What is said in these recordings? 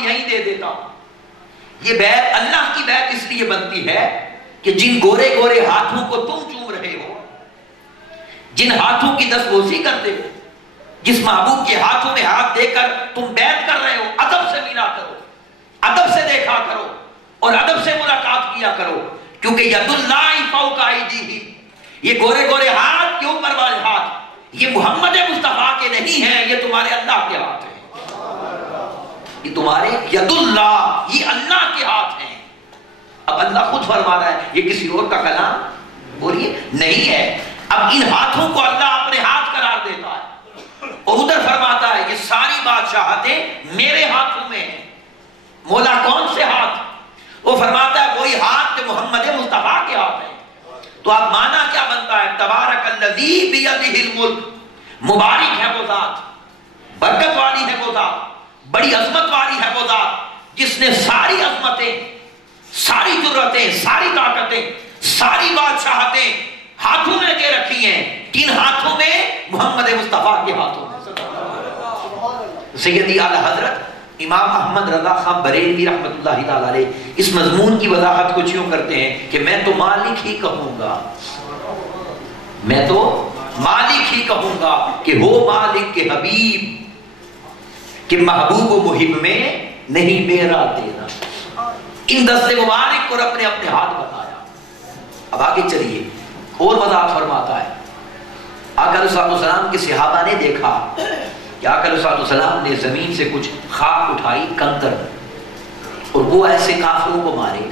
یہیں دے دیتا ہوں. یہ بیعت اللہ کی بیعت اس لیے بنتی ہے کہ جن گورے گورے ہاتھوں کو تم چوم رہے ہو، جن ہاتھوں کی دستبوسی کرتے ہو، جس محبوب کے ہاتھوں میں ہاتھ دے کر تم بیعت کر رہے ہو، ادب سے ملا کرو، ادب سے دیکھا کرو اور ادب سے ملاقات کیا کرو. کیونکہ ید اللہ فوق ایدیہم، یہ گورے گورے ہاتھ کے اوپر والے ہاتھ یہ محمد مصطفیٰ کے نہیں ہیں، یہ تمہارے اللہ کے ہاتھ ہیں. یہ تمہارے ید اللہ، یہ اللہ کے ہاتھ ہیں. اب اللہ خود فرما رہا ہے، یہ کسی اور کا کلام بولیے نہیں ہے. اب ان ہاتھوں کو اللہ اپنے ہاتھ قرار دیتا ہے اور ادھر فرماتا ہے یہ ساری بادشاہتیں میرے ہاتھوں میں ہیں. مولا کون سے ہاتھ؟ وہ فرماتا ہے وہی ہاتھ جو محمد مصطفیٰ کے ہاتھ ہیں. تو اب معنی کیا بنتا ہے؟ تبارک الذی بیدہ الملک، مبارک ہے وہ ذات، برکت والی ہے وہ ذات، بڑی عظمت والی ہے وہ ذات جس نے ساری عظمتیں، ساری جرأتیں، ساری طاقتیں، ساری بادشاہتیں ہاتھوں میں دے رکھی ہیں. کن ہاتھوں میں؟ محمد مصطفیٰ کے ہاتھوں میں. سیدی اعلیٰ حضرت امام احمد رضا خان بریلوی رحمۃ اللہ تعالی علیہ اس مضمون کی وضاحت کچھ یوں کرتے ہیں کہ میں تو مالک ہی کہوں گا، میں تو مالک ہی کہوں گا کہ ہو مالک کے حبیب، کہ محبوب و محب میں نہیں میرا تیرا. ان دست مبارک اور اپنے اپنے ہاتھ بتایا. اب آگے چلیے اور وضاحت فرماتا ہے. آقا علیہ السلام کے صحابہ نے دیکھا کہ آقا علیہ السلام نے زمین سے کچھ خاک اٹھائی، کنکر، اور وہ ایسے کافروں کو مارے.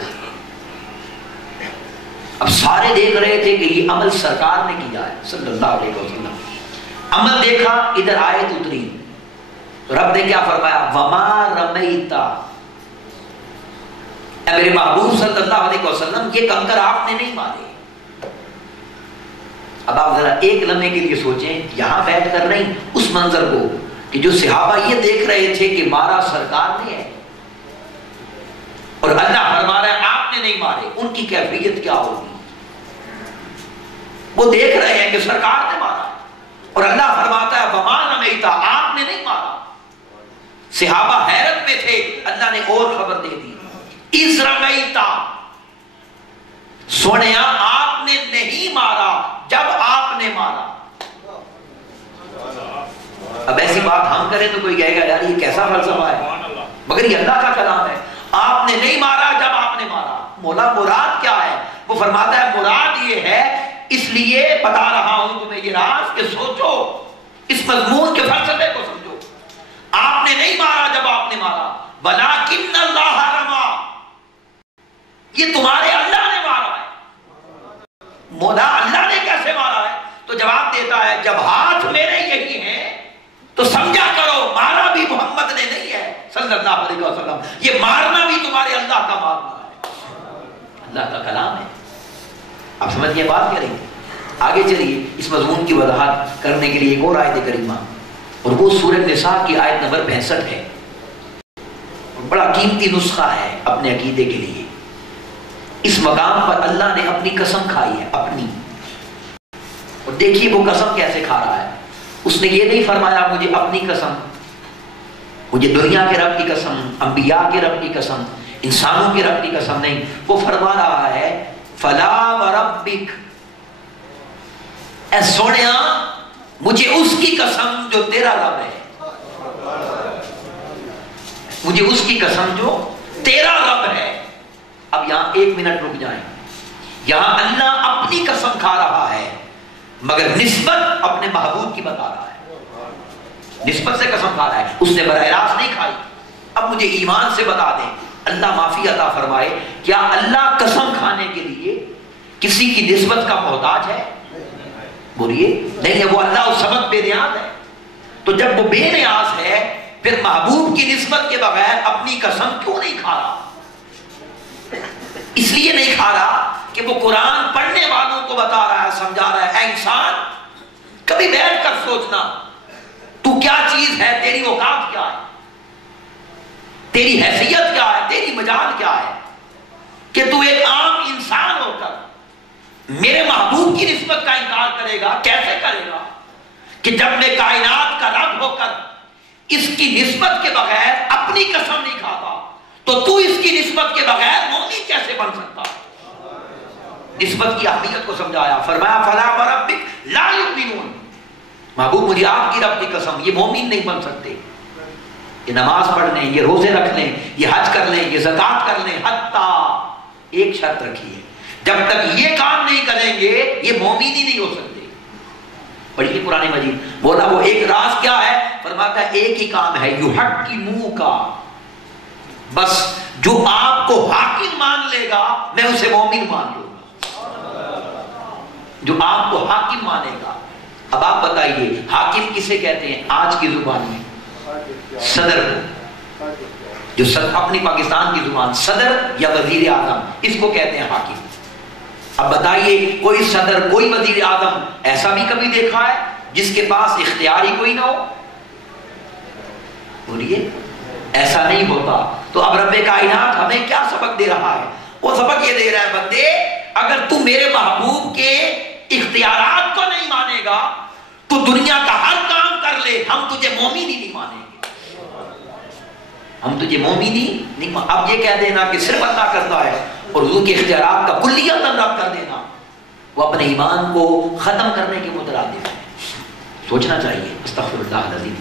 اب سارے دیکھ رہے تھے کہ یہ عمل سرکار نے کیا ہے صلی اللہ علیہ وسلم. عمل دیکھا، ادھر آیت اتری تو رب نے کیا فرمایا؟ وما رمیتا، اے میرے محبوب صلی اللہ علیہ وسلم یہ کنکر آپ نے نہیں مارے. اب آپ ذرا ایک لمحے کے لیے سوچیں، یہاں بیٹھ کر نہیں، اس منظر کو کہ جو صحابہ یہ دیکھ رہے تھے کہ مارا سرکار نے ہے اور اللہ فرما رہا ہے آپ نے نہیں مارے، ان کی کیفیت کیا ہوگی؟ وہ دیکھ رہے ہیں کہ سرکار نے مارا اور اللہ فرماتا ہے وما رمیتا، آپ نے نہیں مارا. صحابہ حیرت میں تھے. اللہ نے اور خبر دے دی، اذ رمیتا، سونیا آپ نے نہیں مارا جب آپ نے مارا. اب ایسی بات ہم کریں تو کوئی کہے گا یار یہ کیسا فلسفہ ہے، مگر یہ اللہ کا کلام ہے. آپ نے نہیں مارا جب آپ نے مارا. مولا مراد کیا ہے؟ وہ فرماتا ہے مراد یہ ہے، اس لیے بتا رہا ہوں تمہیں یہ راز کہ سوچو، اس مضمون کے فلسفے کو سمجھو. آپ نے نہیں مارا جب آپ نے مارا، ولیکن اللہ رما، یہ تمہارے اللہ نے مارا ہے. مولا اللہ نے کیسے مارا ہے؟ تو جواب دیتا ہے جب ہاتھ میرے یہی ہیں تو سمجھا کرو مارا بھی محمد نے نہیں ہے صلی اللہ علیہ وسلم، یہ مارنا بھی تمہارے اللہ کا مارنا ہے، اللہ کا کلام ہے. آپ سمجھ گئے بات کیا رہی؟ آگے چلیے اس مضمون کی وضاحت کرنے کے لیے ایک اور آیت کریمہ، اور وہ سورۃ نساء کی آیت نمبر 65 ہے. بڑا قیمتی نسخہ ہے اپنے عقیدے کے لیے. اس مقام پر اللہ نے اپنی قسم کھائی ہے، اپنی. اور دیکھیے وہ قسم کیسے کھا رہا ہے. اس نے یہ نہیں فرمایا مجھے اپنی قسم، مجھے دنیا کے رب کی قسم، انبیاء کے رب کی قسم، انسانوں کے رب کی قسم نہیں. وہ فرما رہا ہے فلا وربک، اے سونیا مجھے اس کی قسم جو تیرا رب ہے، مجھے اس کی قسم جو تیرا رب ہے. اب یہاں ایک منٹ رک جائیں. یہاں اللہ اپنی قسم کھا رہا ہے مگر نسبت اپنے محبوب کی بتا رہا ہے، نسبت سے قسم کھا رہا ہے، اس نے براہ راست نہیں کھائی. اب مجھے ایمان سے بتا دیں، اللہ معافی عطا فرمائے، کیا اللہ قسم کھانے کے لیے کسی کی نسبت کا محتاج ہے؟ بولیے نہیں ہے. وہ اللہ اس سبب بے نیاز ہے. تو جب وہ بے نیاز ہے پھر محبوب کی نسبت کے بغیر اپنی قسم کیوں نہیں کھا رہا؟ اس لیے نہیں کھا رہا کہ وہ قرآن پڑھنے والوں کو بتا رہا ہے، سمجھا رہا ہے اے انسان کبھی بیٹھ کر سوچنا تو کیا چیز ہے، تیری اوقات کیا ہے، تیری حیثیت کیا ہے، تیری مجال کیا ہے کہ تو ایک عام انسان ہو کر میرے محبوب کی نسبت کا انکار کرے گا. کیسے کرے گا کہ جب میں کائنات کا رب ہو کر اس کی نسبت کے بغیر اپنی قسم نہیں کھاتا. تو تو اس کی نسبت کے بغیر مومن کیسے بن سکتا؟ نسبت کی اہمیت کو سمجھایا، فرمایا فلا وربک لا یؤمنون، محبوب مجھے آپ کی رب کی قسم یہ مومن نہیں بن سکتے، یہ نماز پڑھ لیں، یہ روزے رکھ لیں، یہ حج کر لیں، یہ زکوٰۃ کر لیں، حتیٰ ایک شرط رکھی ہے، جب تک یہ کام نہیں کریں گے یہ مومن ہی نہیں ہو سکتے۔ پڑھیے قرآن مجید، بولا وہ ایک راز کیا ہے؟ فرماتا ہے ایک ہی کام ہے، یحکموک، بس جو آپ کو حاکم مان لے گا میں اسے مومن مان لوں گا، جو آپ کو حاکم مانے گا۔ اب آپ بتائیے حاکم کسے کہتے ہیں آج کی زبان میں؟ صدر کو، جو اپنی پاکستان کی زبان صدر یا وزیر اعظم، اس کو کہتے ہیں حاکم۔ اب بتائیے کوئی صدر کوئی وزیر اعظم ایسا بھی کبھی دیکھا ہے جس کے پاس اختیار ہی کوئی نہ ہو؟ بولیے ایسا نہیں ہوتا۔ تو اب رب کائنات ہمیں کیا سبق دے رہا ہے؟ وہ سبق یہ دے رہا ہے بندے اگر تو میرے محبوب کے اختیارات کو نہیں مانے گا تو دنیا کا ہر کام کر لے، ہم تجھے مومن ہی نہیں مانیں گے، ہم تجھے مومن ہی نہیں مانیں۔ اب یہ کہہ دینا کہ صرف اللہ کرتا ہے اور حضور کے اختیارات کا کلیت رد کر دینا، وہ اپنے ایمان کو ختم کرنے کے مترادف ہے۔ سوچنا چاہیے، استغفر اللہ العظیم۔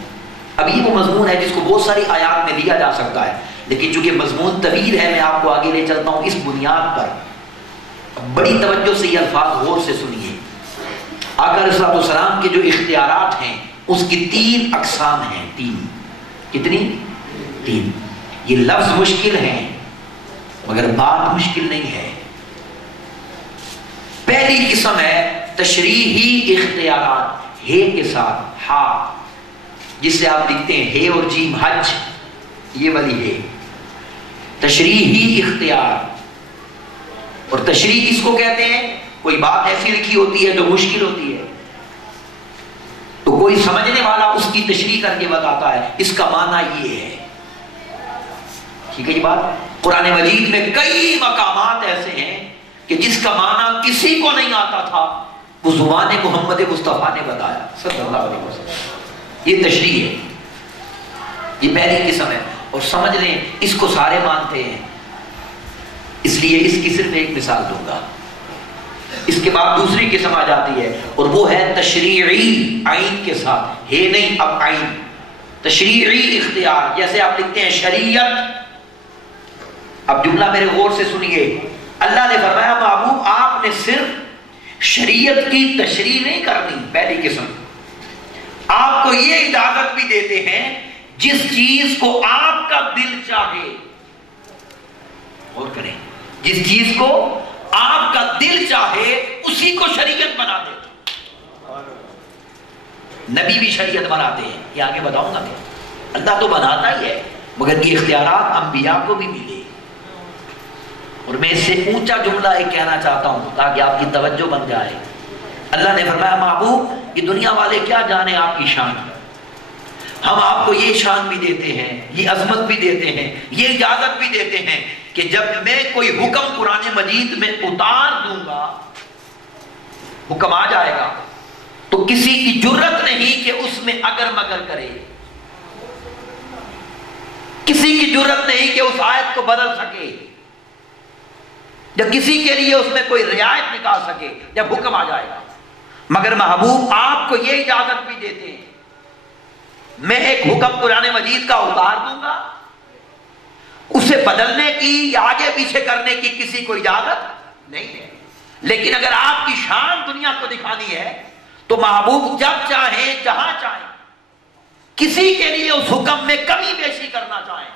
اب یہ وہ مضمون ہے جس کو بہت ساری آیات میں لیا جا سکتا ہے، لیکن چونکہ مضمون طویل ہے میں آپ کو آگے لے چلتا ہوں اس بنیاد پر۔ بڑی توجہ سے یہ الفاظ غور سے سنیے۔ آقا علیہ الصلوۃ والسلام کے جو اختیارات ہیں اس کی 3 اقسام ہیں، 3۔ کتنی؟ 3۔ یہ لفظ مشکل ہیں مگر بات مشکل نہیں ہے۔ پہلی قسم ہے تشریحی اختیارات، ہے کے ساتھ ہا، جس سے آپ لکھتے ہیں ہے اور جیم، حج، یہ والی ہے تشریحی اختیار۔ اور تشریح اس کو کہتے ہیں کوئی بات ایسی لکھی ہوتی ہے جو مشکل ہوتی ہے تو کوئی سمجھنے والا اس کی تشریح کر کے بتاتا ہے اس کا معنی یہ ہے، ٹھیک ہے یہ بات۔ قرآن مجید میں کئی مقامات ایسے ہیں کہ جس کا معنی کسی کو نہیں آتا تھا وہ زبان محمد مصطفیٰ نے بتایا صلی اللہ علیہ وسلم۔ یہ تشریح ہے، یہ پہلی قسم ہے۔ اور سمجھ لیں اس کو سارے مانتے ہیں، اس لیے اس کی صرف ایک مثال دوں گا۔ اس کے بعد دوسری قسم آ جاتی ہے اور وہ ہے تشریعی، عین کے ساتھ، ہے نہیں اب عین، تشریعی اختیار۔ جیسے آپ لکھتے ہیں شریعت، اب جملہ میرے غور سے سنیے، اللہ نے فرمایا محبوب آپ نے صرف شریعت کی تشریح نہیں کرنی، پہلی قسم، آپ کو یہ اجازت بھی دیتے ہیں جس چیز کو آپ کا دل چاہے، اور کریں جس چیز کو آپ کا دل چاہے اسی کو شریعت بنا دے۔ نبی بھی شریعت بناتے ہیں، یہ آگے بتاؤں گا کہ اللہ تو بناتا ہی ہے مگر یہ اختیارات انبیاء کو بھی ملے۔ اور میں اس سے اونچا جملہ ایک کہنا چاہتا ہوں تاکہ آپ کی توجہ بن جائے۔ اللہ نے فرمایا محبوب یہ دنیا والے کیا جانے آپ کی شان، ہم آپ کو یہ شان بھی دیتے ہیں، یہ عظمت بھی دیتے ہیں، یہ اجازت بھی دیتے ہیں کہ جب میں کوئی حکم قرآن مجید میں اتار دوں گا، حکم آ جائے گا تو کسی کی جرت نہیں کہ اس میں اگر مگر کرے، کسی کی جرت نہیں کہ اس آیت کو بدل سکے، جب کسی کے لیے اس میں کوئی رعایت نکال سکے جب حکم آ جائے گا۔ مگر محبوب آپ کو یہ اجازت بھی دیتے ہیں میں ایک حکم قرآن مجید کا اتار دوں گا، اسے بدلنے کی یا آگے پیچھے کرنے کی کسی کو اجازت نہیں ہے۔ لیکن اگر آپ کی شان دنیا کو دکھانی ہے تو محبوب جب چاہیں جہاں چاہیں کسی کے لیے اس حکم میں کمی بیشی کرنا چاہیں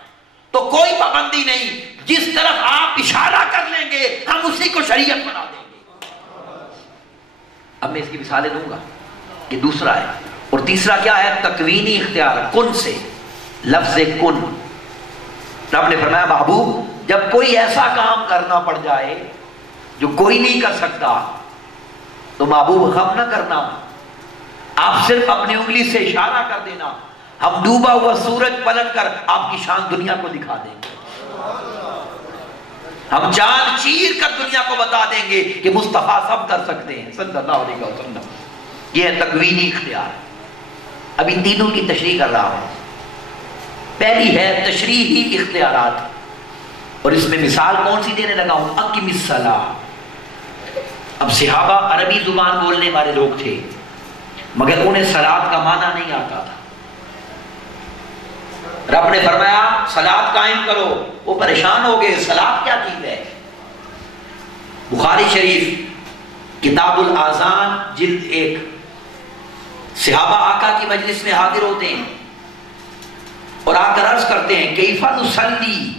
تو کوئی پابندی نہیں، جس طرف آپ اشارہ کر لیں گے ہم اسی کو شریعت بنا دیں گے۔ اب میں اس کی مثالیں دوں گا، یہ دوسرا ہے۔ اور تیسرا کیا ہے؟ تکوینی اختیار، کن سے، لفظ کن۔ رب نے فرمایا محبوب جب کوئی ایسا کام کرنا پڑ جائے جو کوئی نہیں کر سکتا تو محبوب غم نہ کرنا، آپ صرف اپنی انگلی سے اشارہ کر دینا، ہم ڈوبا ہوا سورج پلٹ کر آپ کی شان دنیا کو دکھا دیں گے، ہم چاند چیر کر دنیا کو بتا دیں گے کہ مصطفیٰ سب کر سکتے ہیں صلی اللہ علیہ وسلم۔ یہ ہے تکوینی اختیار۔ ابھی تینوں کی تشریح کر رہا ہوں۔ پہلی ہے تشریحی اختیارات، اور اس میں مثال کون سی دینے لگا ہوں؟ اقیم الصلاۃ. اب صحابہ عربی زبان بولنے والے لوگ تھے مگر انہیں صلاۃ کا معنی نہیں آتا تھا. رب نے فرمایا صلاۃ قائم کرو، وہ پریشان ہو گئے، صلاۃ کیا چیز ہے؟ بخاری شریف کتاب الاذان جلد 1. صحابہ آقا کی مجلس میں حاضر ہوتے ہیں اور آ کر عرض کرتے ہیں کیفا نصلی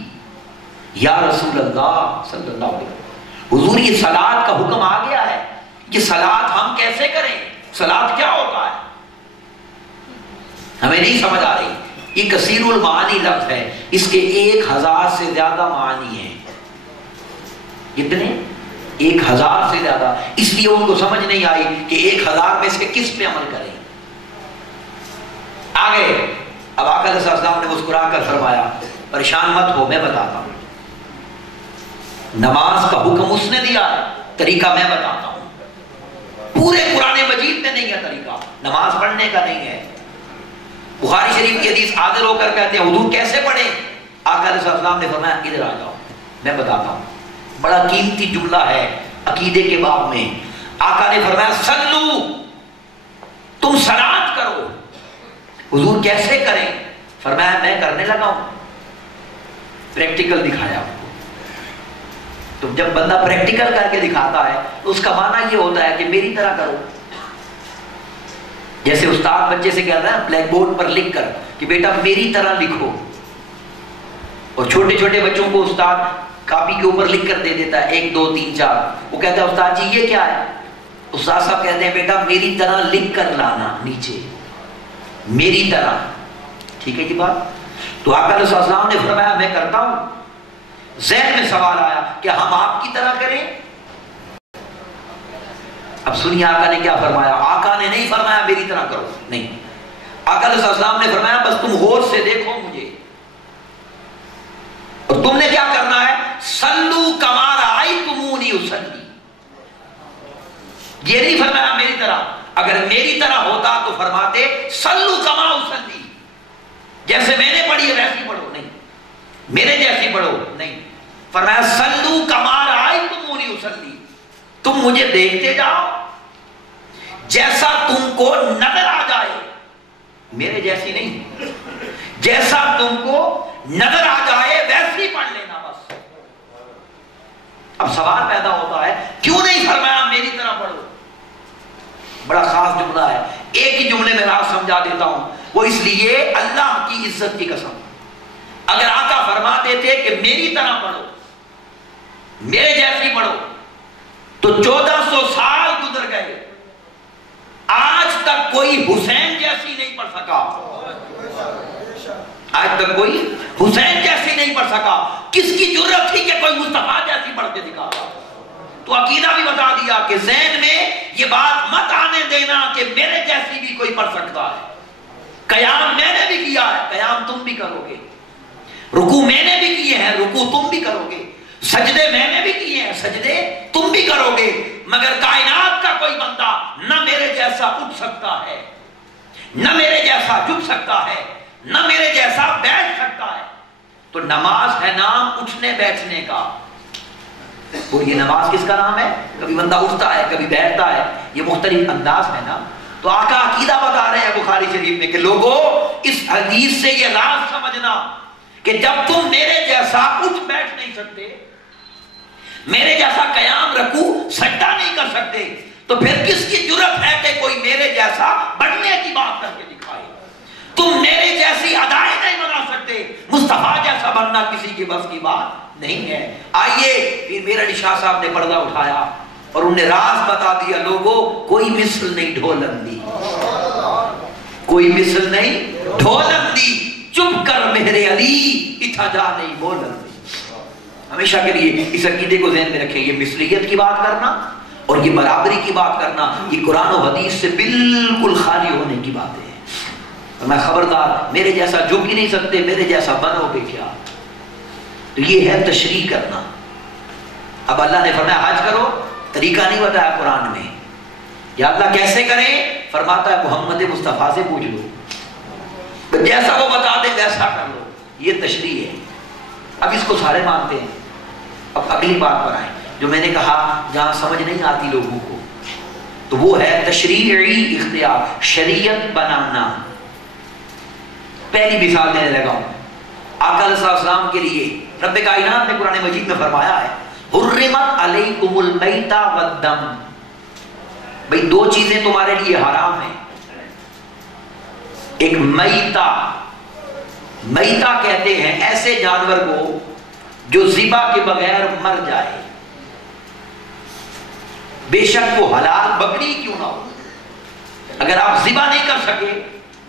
یا رسول اللہ صلی اللہ علیہ وسلم، حضور یہ صلاۃ کا حکم آ گیا ہے کہ صلاۃ ہم کیسے کریں؟ صلاۃ کیا ہوتا ہے؟ ہمیں نہیں سمجھ آ رہی. یہ کثیر المعانی لفظ ہے، اس کے 1000 سے زیادہ معانی ہیں. کتنے؟ 1000 سے زیادہ. اس لیے ان کو سمجھ نہیں آئی کہ 1000 میں سے کس پہ عمل کریں. آگے اب آقا علیہ السلام نے مسکرا کر فرمایا پریشان مت ہو، میں بتاتا ہوں. نماز کا حکم اس نے دیا ہے، طریقہ میں بتاتا ہوں. پورے قرآن مجید میں نہیں ہے طریقہ، نماز پڑھنے کا نہیں ہے. بخاری شریف کی حدیث حاضر ہو کر کہتے ہیں حضور کیسے پڑھیں؟ آقا علیہ السلام نے فرمایا ادھر آ جاؤ میں بتاتا ہوں. بڑا قیمتی جملہ ہے عقیدے کے باب میں. آقا نے فرمایا صلو، تم صلاۃ کرو. حضور کیسے کریں؟ فرمایا میں کرنے لگا ہوں. پریکٹیکل دکھایا آپ کو. تو جب بندہ پریکٹیکل کر کے دکھاتا ہے تو اس کا معنی یہ ہوتا ہے کہ میری طرح کرو. جیسے استاد بچے سے کہتا ہے بلیک بورڈ پر لکھ کر کہ بیٹا میری طرح لکھو، اور چھوٹے چھوٹے بچوں کو استاد کاپی کے اوپر لکھ کر دے دیتا ہے 1 2 3 4. وہ کہتا ہے استاد جی یہ کیا ہے؟ استاد صاحب کہتے ہیں بیٹا میری طرح لکھ کر لانا نیچے، میری طرح. ٹھیک ہے یہ بات؟ تو آقا علیہ السلام نے فرمایا میں کرتا ہوں. ذہن میں سوال آیا کہ ہم آپ کی طرح کریں؟ اب سنیے آقا نے کیا فرمایا. آقا نے نہیں فرمایا میری طرح کرو، نہیں. آقا علیہ السلام نے فرمایا بس تم غور سے دیکھو مجھے، اور تم نے کیا کرنا ہے؟ صلو کما رأیتمونی اصلی. یہ نہیں فرمایا میری طرح. اگر میری طرح ہوتا تو فرماتے صلو کما اصلی، جیسے میں نے پڑھی ہے ویسی پڑھو. نہیں، میرے جیسی پڑھو. نہیں، فرمایا صلو کما رأیتمونی اصلی، تم مجھے دیکھتے جاؤ جیسا تم کو نظر آ جائے. میرے جیسی نہیں، جیسا تم کو نظر آ جائے ویسی پڑھ لینا بس. اب سوال پیدا ہوتا ہے کیوں نہیں فرمایا میری طرح پڑھو؟ بڑا خاص جملہ ہے، ایک ہی جملے میں راز سمجھا دیتا ہوں. وہ اس لیے اللہ کی عزت کی قسم، اگر آقا فرما دیتے کہ میری طرح پڑھو، میرے جیسی پڑھو، تو 1400 سال گزر گئے، آج تک کوئی حسین جیسی نہیں پڑھ سکا. آج تک کوئی حسین جیسی نہیں پڑھ سکا. کس کی جرت تھی کہ کوئی مصطفیٰ جیسی پڑھ کے دکھا؟ تو عقیدہ بھی بتا دیا کہ ذہن میں یہ بات مت آنے دینا کہ میرے جیسی بھی کوئی پڑھ سکتا ہے. قیام میں نے بھی کیا ہے، قیام تم بھی کرو گے. رکوع میں نے بھی کیے ہیں، رکوع تم بھی کرو گے. سجدے میں نے بھی کیے ہیں، سجدے تم بھی کرو گے. مگر کائنات کا کوئی بندہ نہ میرے جیسا اٹھ سکتا ہے، نہ میرے جیسا جھک سکتا ہے، نہ میرے جیسا بیٹھ سکتا ہے. تو نماز ہے نام اٹھنے بیٹھنے کا. اور یہ نماز کس کا نام ہے؟ کبھی بندہ اٹھتا ہے، کبھی بیٹھتا ہے، یہ مختلف انداز ہے نا. تو آقا عقیدہ بتا رہے ہیں بخاری شریف میں کہ لوگوں اس حدیث سے یہ راز سمجھنا کہ جب تم میرے جیسا اٹھ بیٹھ نہیں سکتے، میرے جیسا قیام رکوع سجدہ نہیں کر سکتے، تو پھر کس کی جرت ہے کہ کوئی میرے جیسا بڑھنے کی بات کر کے دکھائے؟ تم میرے جیسی ادائیں نہیں بنا سکتے، مصطفیٰ جیسا بننا کسی کی بس کی بات نہیں ہے. آئیے پھر میرا علی شاہ صاحب نے پردہ اٹھایا اور انہیں راز بتا دیا. لوگوں کوئی مثل نہیں ڈھولندی، کوئی مثل نہیں ڈھولندی، چپ کر میرے علی اتھا جا نہیں بولندی. ہمیشہ کے لیے اس عقیدے کو ذہن میں رکھیں. یہ مثلیت کی بات کرنا اور یہ برابری کی بات کرنا یہ قرآن و حدیث سے بالکل خالی ہونے کی باتیں ہیں. میں خبردار میرے جیسا جھک ہی نہیں سکتے، میرے جیسا بنو گے کیا؟ تو یہ ہے تشریح کرنا. اب اللہ نے فرمایا حج کرو، طریقہ نہیں بتایا قرآن میں. یا اللہ کیسے کریں؟ فرماتا ہے محمد مصطفیٰ سے پوچھ لو، جیسا وہ بتا دے ویسا کر لو. یہ تشریح ہے. اب اس کو سارے مانتے ہیں. اب اگلی بات پر آئیں جو میں نے کہا جہاں سمجھ نہیں آتی لوگوں کو، تو وہ ہے تشریعی اختیار، شریعت بنانا. پہلی مثال دینے لگا ہوں. آقا علیہ السلام کے لیے رب کائنات نے قرآن مجید میں فرمایا ہے حرمت علیکم المیتہ والدم. بھئی دو چیزیں تمہارے لیے حرام ہیں. ایک میتہ، میتہ کہتے ہیں ایسے جانور کو جو ذبح کے بغیر مر جائے، بے شک وہ حلال بکری کیوں نہ ہو، اگر آپ ذبح نہیں کر سکے،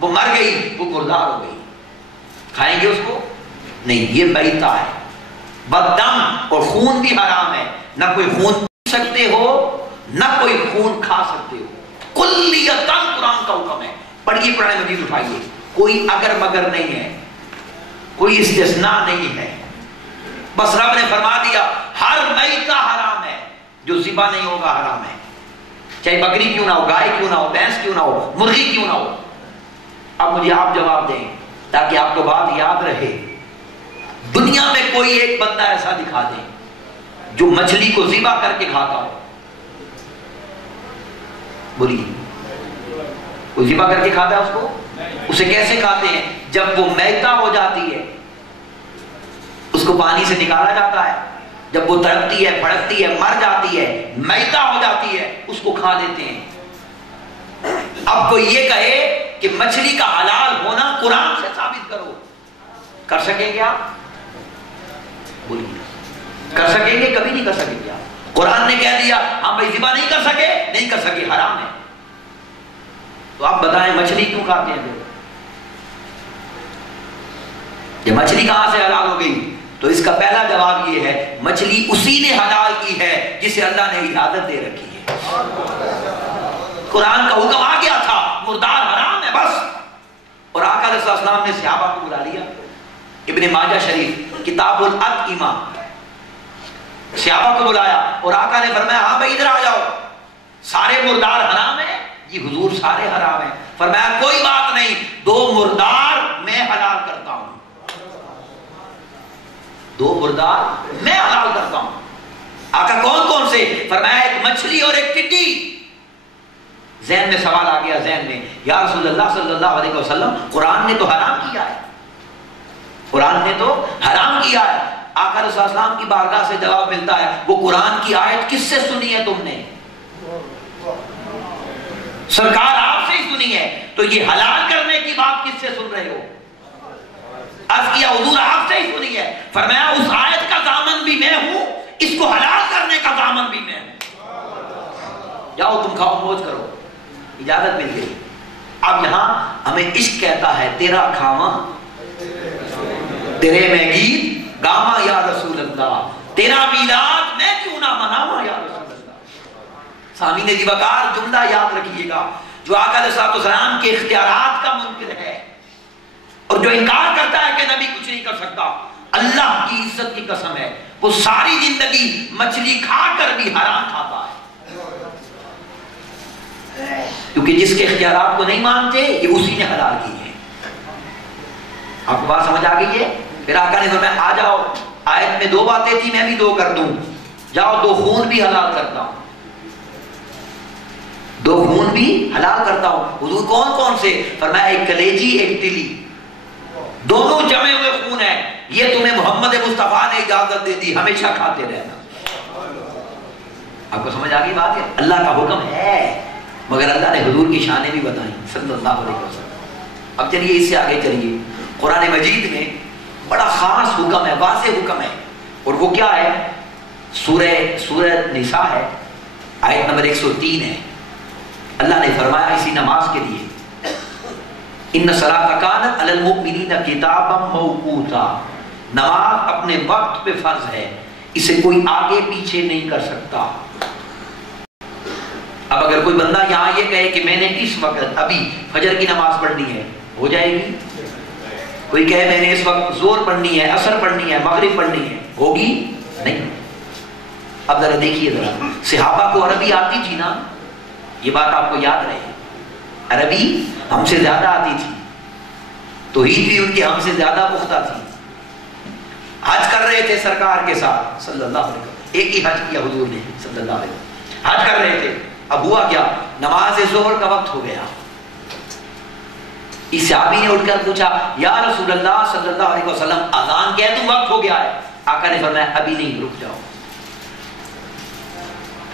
وہ مر گئی، وہ مردار ہو گئی، کھائیں گے اس کو؟ نہیں، یہ میتہ ہے. بددم، اور خون بھی حرام ہے، نہ کوئی خون پی سکتے ہو نہ کوئی خون کھا سکتے ہو. کلیتاً قرآن کا حکم ہے. پڑھیے قرآن مجید اٹھائیے، کوئی اگر مگر نہیں ہے، کوئی استثناء نہیں ہے. بس رب نے فرما دیا ہر میتہ حرام ہے، جو ذبح نہیں ہوگا حرام ہے، چاہے بکری کیوں نہ ہو، گائے کیوں نہ ہو، بھینس کیوں نہ ہو، مرغی کیوں نہ ہو. اب مجھے آپ جواب دیں تاکہ آپ کو بات یاد رہے. دنیا میں کوئی ایک بندہ ایسا دکھا دیں جو مچھلی کو ذبح کر کے کھاتا ہو. بولیے، وہ ذبح کر کے کھاتا ہے اس کو؟ اسے کیسے کھاتے ہیں؟ جب وہ میتہ ہو جاتی ہے اس کو پانی سے نکالا جاتا ہے، جب وہ تڑپتی ہے، پھڑکتی ہے، مر جاتی ہے، میتہ ہو جاتی ہے، اس کو کھا لیتے ہیں. اب کوئی یہ کہے کہ مچھلی کا حلال ہونا قرآن سے ثابت کرو، کر سکیں گے آپ؟ بولیے، کر سکیں گے؟ کبھی نہیں کر سکیں گے آپ. قرآن نے کہہ دیا ہاں بھائی ذبح نہیں کر سکے، نہیں کر سکے، حرام ہے. تو آپ بتائیں مچھلی کیوں کھاتے ہیں پھر؟ یہ مچھلی کہاں سے حلال ہو گئی؟ تو اس کا پہلا جواب یہ ہے مچھلی اسی نے حلال کی ہے جسے اللہ نے اجازت دے رکھی ہے. قرآن کا حکم آ گیا تھا مردار حرام ہے بس. اور آقا علیہ السلام نے صحابہ کو بلا لیا. ابن ماجہ شریف کتاب الاطعمہ، صحابہ کو بلایا اور آقا نے فرمایا ہاں بھائی ادھر آ جاؤ، سارے مردار حرام ہیں؟ جی حضور سارے حرام ہیں. فرمایا کوئی بات نہیں، دو مردار میں حلال کرتا ہوں، دو مردار میں حلال کرتا ہوں. آقا کون کون سے؟ فرمایا ایک مچھلی اور ایک ٹڈی. ذہن میں سوال آ گیا، ذہن میں، یا رسول اللہ صلی اللہ علیہ وسلم قرآن نے تو حرام کیا ہے، قرآن نے تو حرام کیا ہے. آقا علیہ السلام کی بارگاہ سے جواب ملتا ہے وہ قرآن کی آیت کس سے سنی ہے تم نے؟ سرکار آپ سے ہی سنی ہے. تو یہ حلال کرنے کی بات کس سے سن رہے ہو؟ عرض کیا حضور آپ سے ہی سنی ہے. فرمایا اس آیت کا ضامن بھی میں ہوں، اس کو حلال کرنے کا ضامن بھی میں ہوں. جاؤ تم کھاؤ موج کرو، اجازت مل گئی. اب یہاں ہمیں عشق کہتا ہے تیرا کھاواں تیرے میں گیت گاواں یا رسول اللہ، تیرا میلاد میں کیوں نہ مناواں یا رسول اللہ. سامعین جی وقار جملہ یاد رکھیے گا، جو آقا علیہ السلام کے اختیارات کا منکر ہے اور جو انکار کرتا ہے کہ نبی کچھ نہیں کر سکتا، اللہ کی عزت کی قسم ہے وہ ساری زندگی مچھلی کھا کر بھی حرام کھاتا ہے. کیونکہ جس کے اختیارات کو نہیں مانتے یہ اسی نے حلال کی ہے. آپ کو بات سمجھ آ گئی ہے؟ پھر آقا نے فرمایا آ جاؤ، آیت میں دو باتیں تھی میں بھی دو کر دوں، جاؤ دو خون بھی حلال کرتا ہوں، دو خون بھی حلال کرتا ہوں. حضور کون کون سے؟ فرمایا ایک کلیجی ایک تلی، دونوں جمے ہوئے خون ہیں، یہ تمہیں محمد مصطفیٰ نے اجازت دے دی، ہمیشہ کھاتے رہنا. آپ کو سمجھ آ گئی بات ہے؟ اللہ کا حکم ہے مگر اللہ نے حضور کی شانیں بھی بتائیں صلی اللہ علیہ وسلم. اب چلیے اس سے آگے چلیے. قرآن مجید میں بڑا خاص حکم ہے، واضح حکم ہے، اور وہ کیا ہے؟ سورہ نساء ہے، آیت نمبر 103 ہے. اللہ نے فرمایا اسی نماز کے لیے ان الصلاۃ کانت علی المؤمنین کتابا موقوتا، نماز اپنے وقت پہ فرض ہے، اسے کوئی آگے پیچھے نہیں کر سکتا. اب اگر کوئی بندہ یہاں یہ کہے کہ میں نے اس وقت ابھی فجر کی نماز پڑھنی ہے، ہو جائے گی؟ کوئی کہے میں نے اس وقت زور پڑھنی ہے، عصر پڑھنی ہے، مغرب پڑھنی ہے، ہوگی نہیں. اب ذرا دیکھیے، ذرا صحابہ کو عربی آتی تھی نا، یہ بات آپ کو یاد رہے، عربی ہم سے زیادہ آتی تھی، توحید بھی ان کی ہم سے زیادہ پختہ تھی. حج کر رہے تھے سرکار کے ساتھ صلی اللہ علیہ وسلم، ایک ہی حج کیا حضور نے صلی اللہ علیہ وسلم، حج کر رہے تھے. اب ہوا کیا، نماز ظہر کا وقت ہو گیا. اس صحابی نے اٹھ کر پوچھا یا رسول اللہ صلی اللہ علیہ وسلم اذان کہہ دوں، وقت ہو گیا ہے. آقا نے فرمایا ابھی نہیں، رک جاؤ.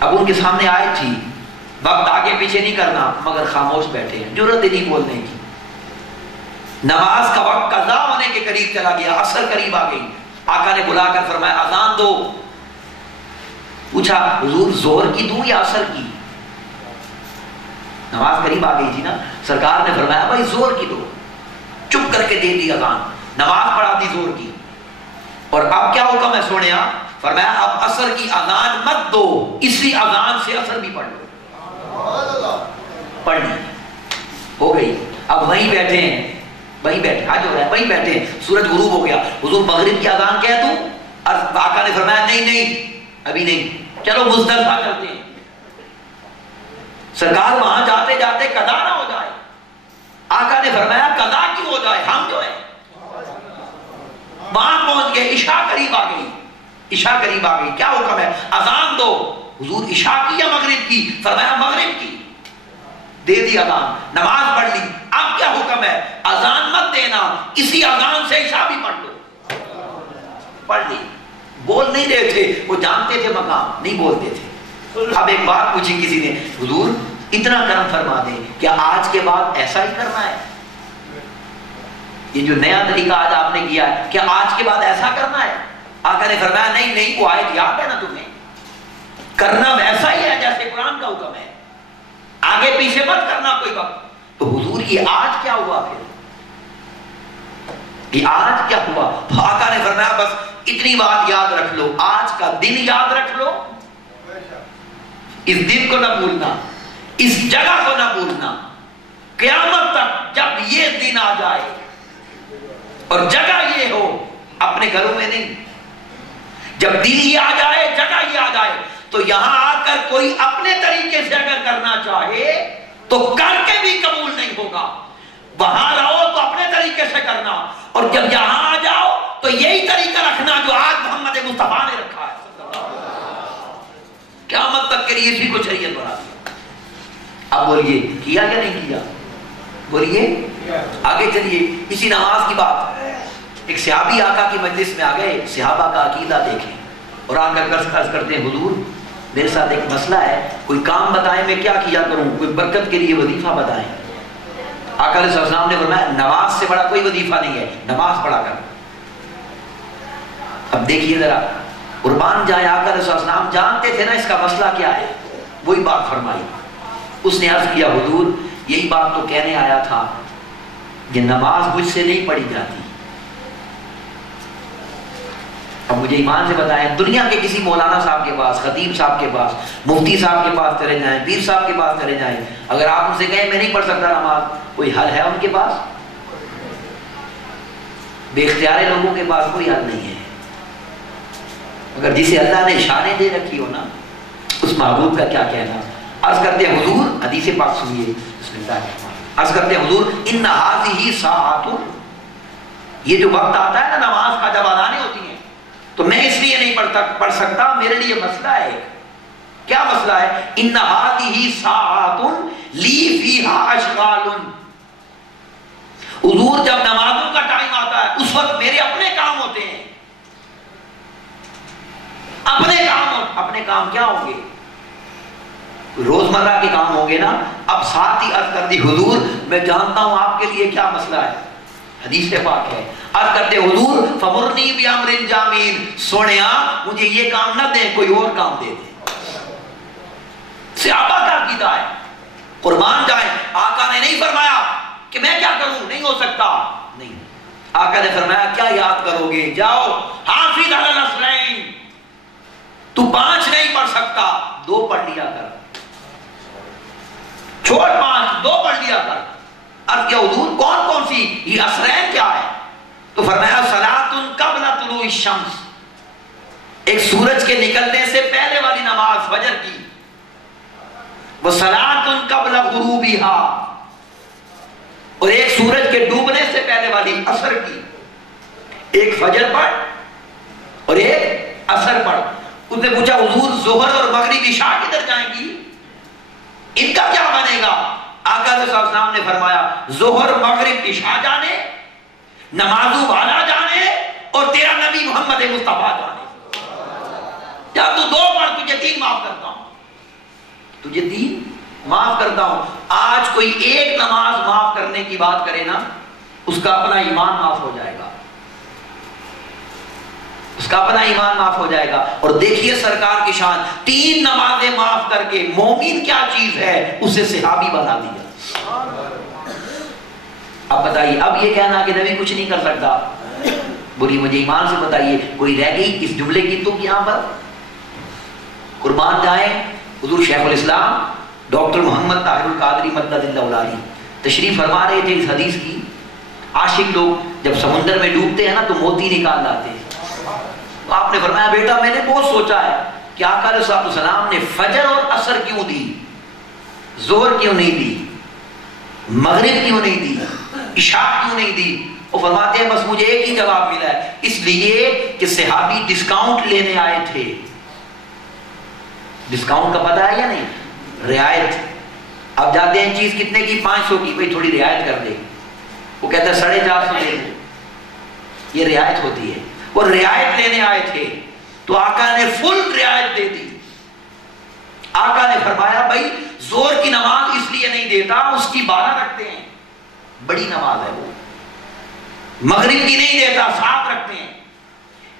اب ان کے سامنے آیت تھی، وقت آگے پیچھے نہیں کرنا، مگر خاموش بیٹھے ہیں، جرأت نہیں بولنے کی. نماز کا وقت قضا ہونے کے قریب چلا گیا، عصر قریب آ گئی. آقا نے بلا کر فرمایا اذان دو. پوچھا حضور ظہر کی دوں یا عصر کی؟ نماز قریب آ گئی تھی نا. سرکار نے فرمایا بھائی ظہر کی دو. چپ کر کے دے دی اذان، نماز پڑھا دی ظہر کی. اور اب کیا حکم ہے سونے؟ فرمایا اب عصر کی اذان مت دو، اسی اذان سے عصر بھی پڑھ لو. پڑھ لی، ہو گئی. اب وہیں بیٹھے ہیں، وہیں بیٹھے، حج ہو رہا ہے، وہیں بیٹھے ہیں. سورج غروب ہو گیا. حضور مغرب کی اذان کہہ دوں؟ آقا نے فرمایا نہیں نہیں ابھی نہیں، چلو مزدلفہ چلتے ہیں. سرکار وہاں جاتے جاتے قضا نہ ہو جائے. آقا نے فرمایا قضا کیوں ہو جائے، ہم جو ہے وہاں پہنچ گئے. عشاء قریب آ گئی، عشاء قریب آ گئی. کیا حکم ہے، اذان دو. حضور عشاء کی یا مغرب کی؟ فرمایا مغرب کی. دے دی اذان، نماز پڑھ لی. اب کیا حکم ہے، اذان مت دینا، اسی اذان سے عشاء بھی پڑھ لو. پڑھ لی. بول نہیں رہے تھے، وہ جانتے تھے مقام، نہیں بولتے تھے. اب ایک بات پوچھی کسی نے، حضور اتنا کرم فرما دیں، کیا آج کے بعد ایسا ہی کرنا ہے؟ یہ جو نیا طریقہ آج آپ نے کیا ہے، کیا آج کے بعد ایسا کرنا ہے؟ آقا نے فرمایا نہیں نہیں، وہ آیت یاد ہے نا تمہیں، کرنا ویسا ہی ہے جیسے قرآن کا حکم ہے، آگے پیچھے مت کرنا کوئی وقت. تو حضور یہ آج کیا ہوا پھر، یہ آج کیا ہوا؟ آقا نے فرمایا بس اتنی بات یاد رکھ لو، آج کا دن یاد رکھ لو، اس دن کو نہ بھولنا، اس جگہ کو نہ بھولنا. قیامت تک جب یہ دن آ جائے اور جگہ یہ ہو، اپنے گھروں میں نہیں، جب دن یہ آ جائے، جگہ یہ آ جائے، تو یہاں آ کر کوئی اپنے طریقے سے اگر کرنا چاہے تو کر کے بھی قبول نہیں ہوگا. وہاں رہو تو اپنے طریقے سے کرنا، اور جب یہاں آ جاؤ تو یہی طریقہ رکھنا جو آج محمد مصطفیٰ نے رکھا ہے. قیامت تک کے لیے اسی کو شریعت بنا دیا. اب بولیے کیا یا نہیں کیا؟ بولیے آگے چلیے. اسی نماز کی بات، ایک صحابی آقا کی مجلس میں آ گئے، صحابہ کا عقیدہ دیکھیں، اور آ کر عرض کرتے ہیں حضور میرے ساتھ ایک مسئلہ ہے، کوئی کام بتائیں میں کیا کیا کروں، کوئی برکت کے لیے وظیفہ بتائیں. آقا علیہ السلام نے فرمایا نماز سے بڑا کوئی وظیفہ نہیں ہے، نماز پڑھا کر. اب دیکھیے ذرا، قربان جائے آقا علیہ السلام جانتے تھے نا اس کا مسئلہ کیا ہے، وہی بات فرمائی. اس نے عرض کیا حضور یہی بات تو کہنے آیا تھا، یہ نماز مجھ سے نہیں پڑھی جاتی. اب مجھے ایمان سے بتائیں، دنیا کے کسی مولانا صاحب کے پاس، خطیب صاحب کے پاس، مفتی صاحب کے پاس چلے جائیں، پیر صاحب کے پاس چلے جائیں، اگر آپ ان سے کہیں میں نہیں پڑھ سکتا نماز، کوئی حل ہے ان کے پاس؟ بے اختیار لوگوں کے پاس کوئی حل نہیں ہے. اگر جسے اللہ نے شانیں دے رکھی ہو نا، اس محبوب کا کیا کہنا. عرض کرتے ہیں حضور، حدیث پاک سنیے، بسم اللہ. عرض کرتے ہیں حضور ان ھذہ ساعۃ، یہ جو وقت آتا ہے نا نماز کا جب اذانیں ہوتی ہیں تو میں اس لیے نہیں پڑھ سکتا، میرے لیے مسئلہ ہے. کیا مسئلہ ہے؟ ان ھذہ ساعۃ لی فیھا اشغال. حضور جب نمازوں کا ٹائم آتا ہے اس وقت میرے اپنے کام ہوتے ہیں. اپنے کام کیا ہوں گے؟ روزمرہ کے کام ہوں گے نا. اب ساتھ ہی عرض کر دی حضور میں جانتا ہوں آپ کے لیے کیا مسئلہ ہے، حدیث پاک ہے. عرض کرتے حضور فمرنی بامر جامین، سونیا مجھے یہ کام نہ دیں، کوئی اور کام دے دیں. صحابہ کا عقیدہ ہے. قربان جائیں، آقا نے نہیں فرمایا کہ میں کیا کروں، نہیں ہو سکتا، نہیں. آقا نے فرمایا کیا یاد کرو گے، جاؤ حافظ علی الاصلین، تو 5 نہیں پڑھ سکتا 2 پڑھ لیا کر، چھوڑ 5 2 پڑھ لیا کر. عرض کیا حضور کون کون سی، یہ اصلین کیا ہے؟ تو فرمایا صلاۃ قبل طلوع الشمس، ایک سورج کے نکلنے سے پہلے والی نماز فجر کی، وہ صلاۃ قبل غروبہا، اور ایک سورج کے ڈوبنے سے پہلے والی عصر کی. ایک فجر پڑھ، اور ایک عصر پڑھ. اس نے پوچھا حضور ظہر اور مغرب عشاء کدھر جائیں گی؟ ان کا کیا بنے گا؟ آقا علیہ السلام نے فرمایا ظہر مغرب عشاء جانے، نمازوں والا جانے، اور تیرا نبی محمد مصطفیٰ جانے. یا تو دو پڑھ، تجھے تین معاف کرتا ہوں، تجھے تین معاف کرتا ہوں. آج کوئی ایک نماز معاف کرنے کی بات کرے نا، اس کا اپنا ایمان معاف ہو جائے گا، اس کا اپنا ایمان معاف ہو جائے گا. اور دیکھیے سرکار کی شان، تین نمازیں معاف کر کے مومن کیا چیز ہے اسے صحابی بنا دیا. اب بتائیے، اب یہ کہنا کہ نبی کچھ نہیں کر سکتا، بولی مجھے ایمان سے بتائیے کوئی رہ گئی اس جملے کی تو یہاں پر؟ قربان جائیں حضور شیخ الاسلام ڈاکٹر محمد طاہر القادری مدد اللہ علیہ تشریف فرما رہے تھے. اس حدیث کی عاشق لوگ جب سمندر میں ڈوبتے ہیں نا تو موتی نکال لاتے ہیں. تو آپ نے فرمایا بیٹا میں نے بہت سوچا ہے کہ آقا علیہ السلام نے فجر اور عصر کیوں دی، ظہر کیوں نہیں دی، مغرب کیوں نہیں دی، عشاء کیوں نہیں دی؟ وہ فرماتے ہیں بس مجھے ایک ہی جواب ملا ہے، اس لیے کہ صحابی ڈسکاؤنٹ لینے آئے تھے. ڈسکاؤنٹ کا پتہ ہے یا نہیں؟ رعایت. اب جاتے ہیں چیز کتنے کی؟ 500 کی، بھئی تھوڑی رعایت کر دے. وہ کہتا ہے 450 دے دیں. یہ رعایت ہوتی ہے. وہ رعایت لینے آئے تھے تو آقا نے فل رعایت دے دی. آقا نے فرمایا بھائی زور کی نماز اس لیے نہیں دیتا، اس کی 12 رکھتے ہیں، بڑی نماز ہے وہ. مغرب کی نہیں دیتا، 7 رکھتے ہیں.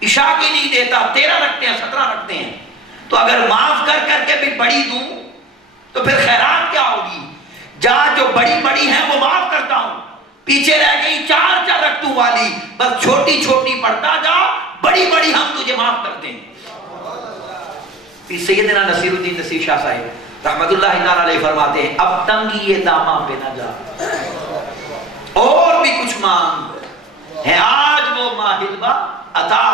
عشاء کی نہیں دیتا، 13 رکھتے ہیں، 17 رکھتے ہیں. تو اگر معاف کر کر کے بھی بڑی دوں تو پھر خیرات کیا ہوگی؟ جا جو بڑی بڑی ہیں وہ معاف کرتا ہوں، پیچھے رہ گئی 4 رکھتوں والی، بس چھوٹی چھوٹی پڑھتا جا، بڑی بڑی ہم تجھے معاف کرتے ہیں. سیدنا نصیر الدین نصیر شاہ صاحب رحمت اللہ تعالی علیہ فرماتے ہیں اب تنگی یہ داماں پہ نہ جا، اور بھی کچھ مانگ ہے آج وہ ماہر با عطا،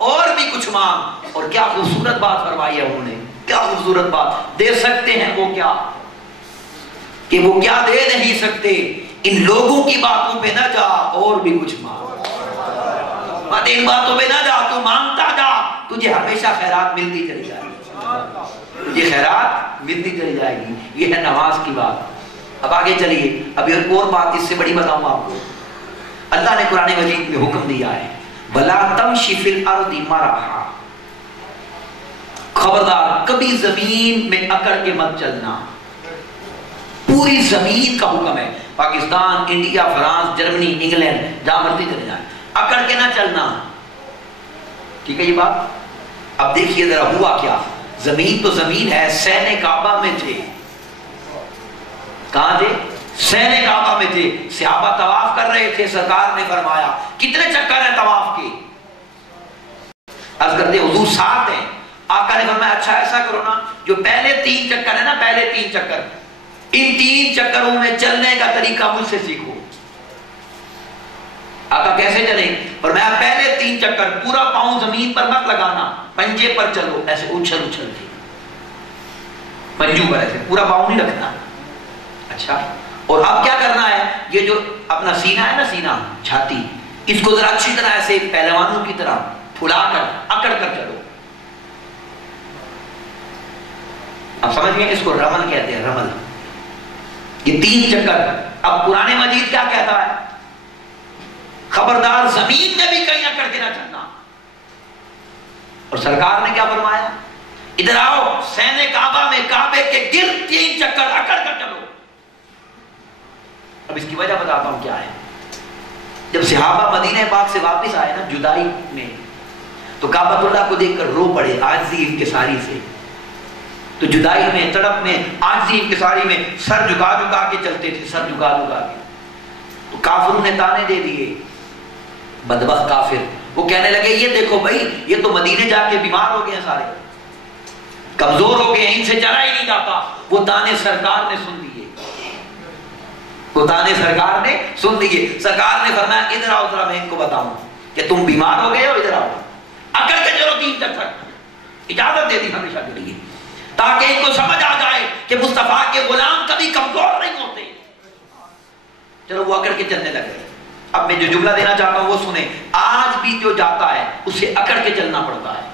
اور بھی کچھ مانگ. اور کیا خوبصورت بات فرمائی ہے انہوں نے، کیا خوبصورت بات. دے سکتے ہیں وہ کیا کہ وہ کیا دے نہیں سکتے، ان لوگوں کی باتوں پہ نہ جا، اور بھی کچھ مانگ. ان باتوں پہ نہ جا، تو مانگتا جا، تجھے ہمیشہ خیرات ملتی چلی جائے گی، تجھے خیرات ملتی چلی جائے گی. یہ ہے نماز کی بات. اب آگے چلیے، اب ایک اور بات اس سے بڑی بتاؤں آپ کو. اللہ نے قرآن مجید میں حکم دیا ہے وَلَا تَمْشِ فِي الْأَرْضِ مَرَحًا، خبردار کبھی زمین میں اکڑ کے مت چلنا. پوری زمین کا حکم ہے، Pakistan, India, France, Germany, England, جہاں مرضی چلے جائیں، اکڑ کے نہ چلنا. ٹھیک ہے یہ بات؟ اب دیکھیے ذرا ہوا کیا. زمین تو زمین ہے، سین کعبہ میں تھے. کہاں تھے؟ سین کعبہ میں تھے. صحابہ طواف کر رہے تھے. سرکار نے فرمایا کتنے چکر ہیں طواف کے؟ عرض کرتے حضور 7 ہیں. آقا نے فرمایا اچھا ایسا کرو نا، جو پہلے 3 چکر ہے نا، پہلے 3 چکر، ان 3 چکروں میں چلنے کا طریقہ مجھ سے سیکھو. آقا کیسے چلیں؟ فرمایا پہلے 3 چکر پورا پاؤں زمین پر مت لگانا، پنجے پر چلو، ایسے اچھل اچھل کے پنجوں پر، ایسے پورا پاؤں نہیں رکھنا. اچھا، اور اب کیا کرنا ہے؟ یہ جو اپنا سینہ ہے نا، سینہ چھاتی، اس کو ذرا اچھی طرح ایسے پہلوانوں کی طرح پھلا کر اکڑ کر چلو. اب سمجھ گئے؟ اس کو رمل کہتے ہیں، رمل. یہ 3 چکر. اب قرآن مجید کیا کہتا ہے؟ خبردار زمین میں بھی کہیں اکڑ کے نہ چلنا. اور سرکار نے کیا فرمایا؟ ادھر آؤ، سین کعبہ میں کعبے کے گرد 3 چکر اکڑ کر چلو. اب اس کی وجہ بتاتا ہوں کیا ہے. جب صحابہ مدینہ پاک سے واپس آئے نا جدائی میں، تو کعبۃ اللہ کو دیکھ کر رو پڑے عاجزی انکساری سے. تو جدائی میں، تڑپ میں، عاجزی انکساری میں سر جھکا جھکا کے چلتے تھے، سر جھکا جھکا کے. تو کافروں نے تانے دے دیے، بدبخت کافر. وہ کہنے لگے یہ دیکھو بھائی، یہ تو مدینے جا کے بیمار ہو گئے ہیں، سارے کمزور ہو گئے ہیں، ان سے چلا ہی نہیں جاتا. وہ تانے سرکار نے سن لیے، وہ تانے سرکار نے سن لیے. سرکار نے فرمایا ادھر آؤ ذرا میں ان کو بتاؤں کہ تم بیمار ہو گئے ہو، ادھر آؤ، اکڑ کے چلو 3 چکر. اجازت دے دی ہمیشہ کے لیے، تاکہ ان کو سمجھ آ جائے کہ مصطفیٰ کے غلام کبھی کمزور نہیں ہوتے. چلو وہ اکڑ کے چلنے لگے. اب میں جو جملہ دینا چاہتا ہوں وہ سنیں، آج بھی جو جاتا ہے اسے اکڑ کے چلنا پڑتا ہے۔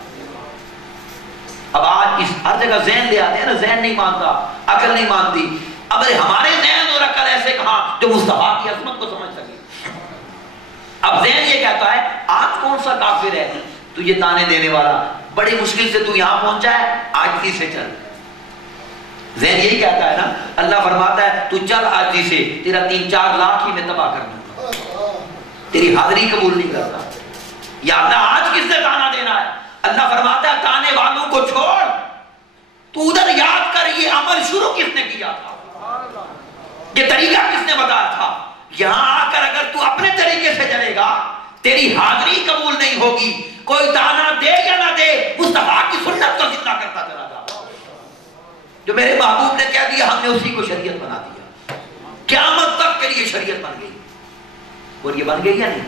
اب آج اس ہر جگہ ذہن لے آتے ہیں نا، ذہن نہیں مانتا، عقل نہیں مانتی۔ اب ہمارے ذہن اور عقل ایسے کہاں جو مصطفیٰ کی عظمت کو سمجھ سکے؟ اب ذہن یہ کہتا ہے آج کون سا کافر ہے تجھے تانے دینے والا، بڑی مشکل سے تو یہاں پہنچا ہے، عاجزی سے چل۔ ذہن یہی کہتا ہے نا، اللہ فرماتا ہے تو چل عاجزی سے، تیرا 3-4 لاکھ ہی میں تباہ کر دوں گا، تیری حاضری قبول نہیں کرتا۔ یا اللہ آج کس نے تانا دینا ہے؟ اللہ فرماتا ہے تانے والوں کو چھوڑ، تو ادھر یاد کر یہ عمل شروع کس نے کیا تھا، یہ طریقہ کس نے بتایا تھا۔ یہاں آ کر اگر تو اپنے طریقے سے چلے گا تیری حاضری قبول نہیں ہوگی۔ کوئی تانا دے یا نہ دے، مصطفیٰ کی سنت کو زندہ کرتا چلا جا۔ جو میرے محبوب نے کہہ دیا ہم نے اسی کو شریعت بنا دیا، قیامت تک کے لیے شریعت بن گئی۔ اور یہ بن گئی یا نہیں؟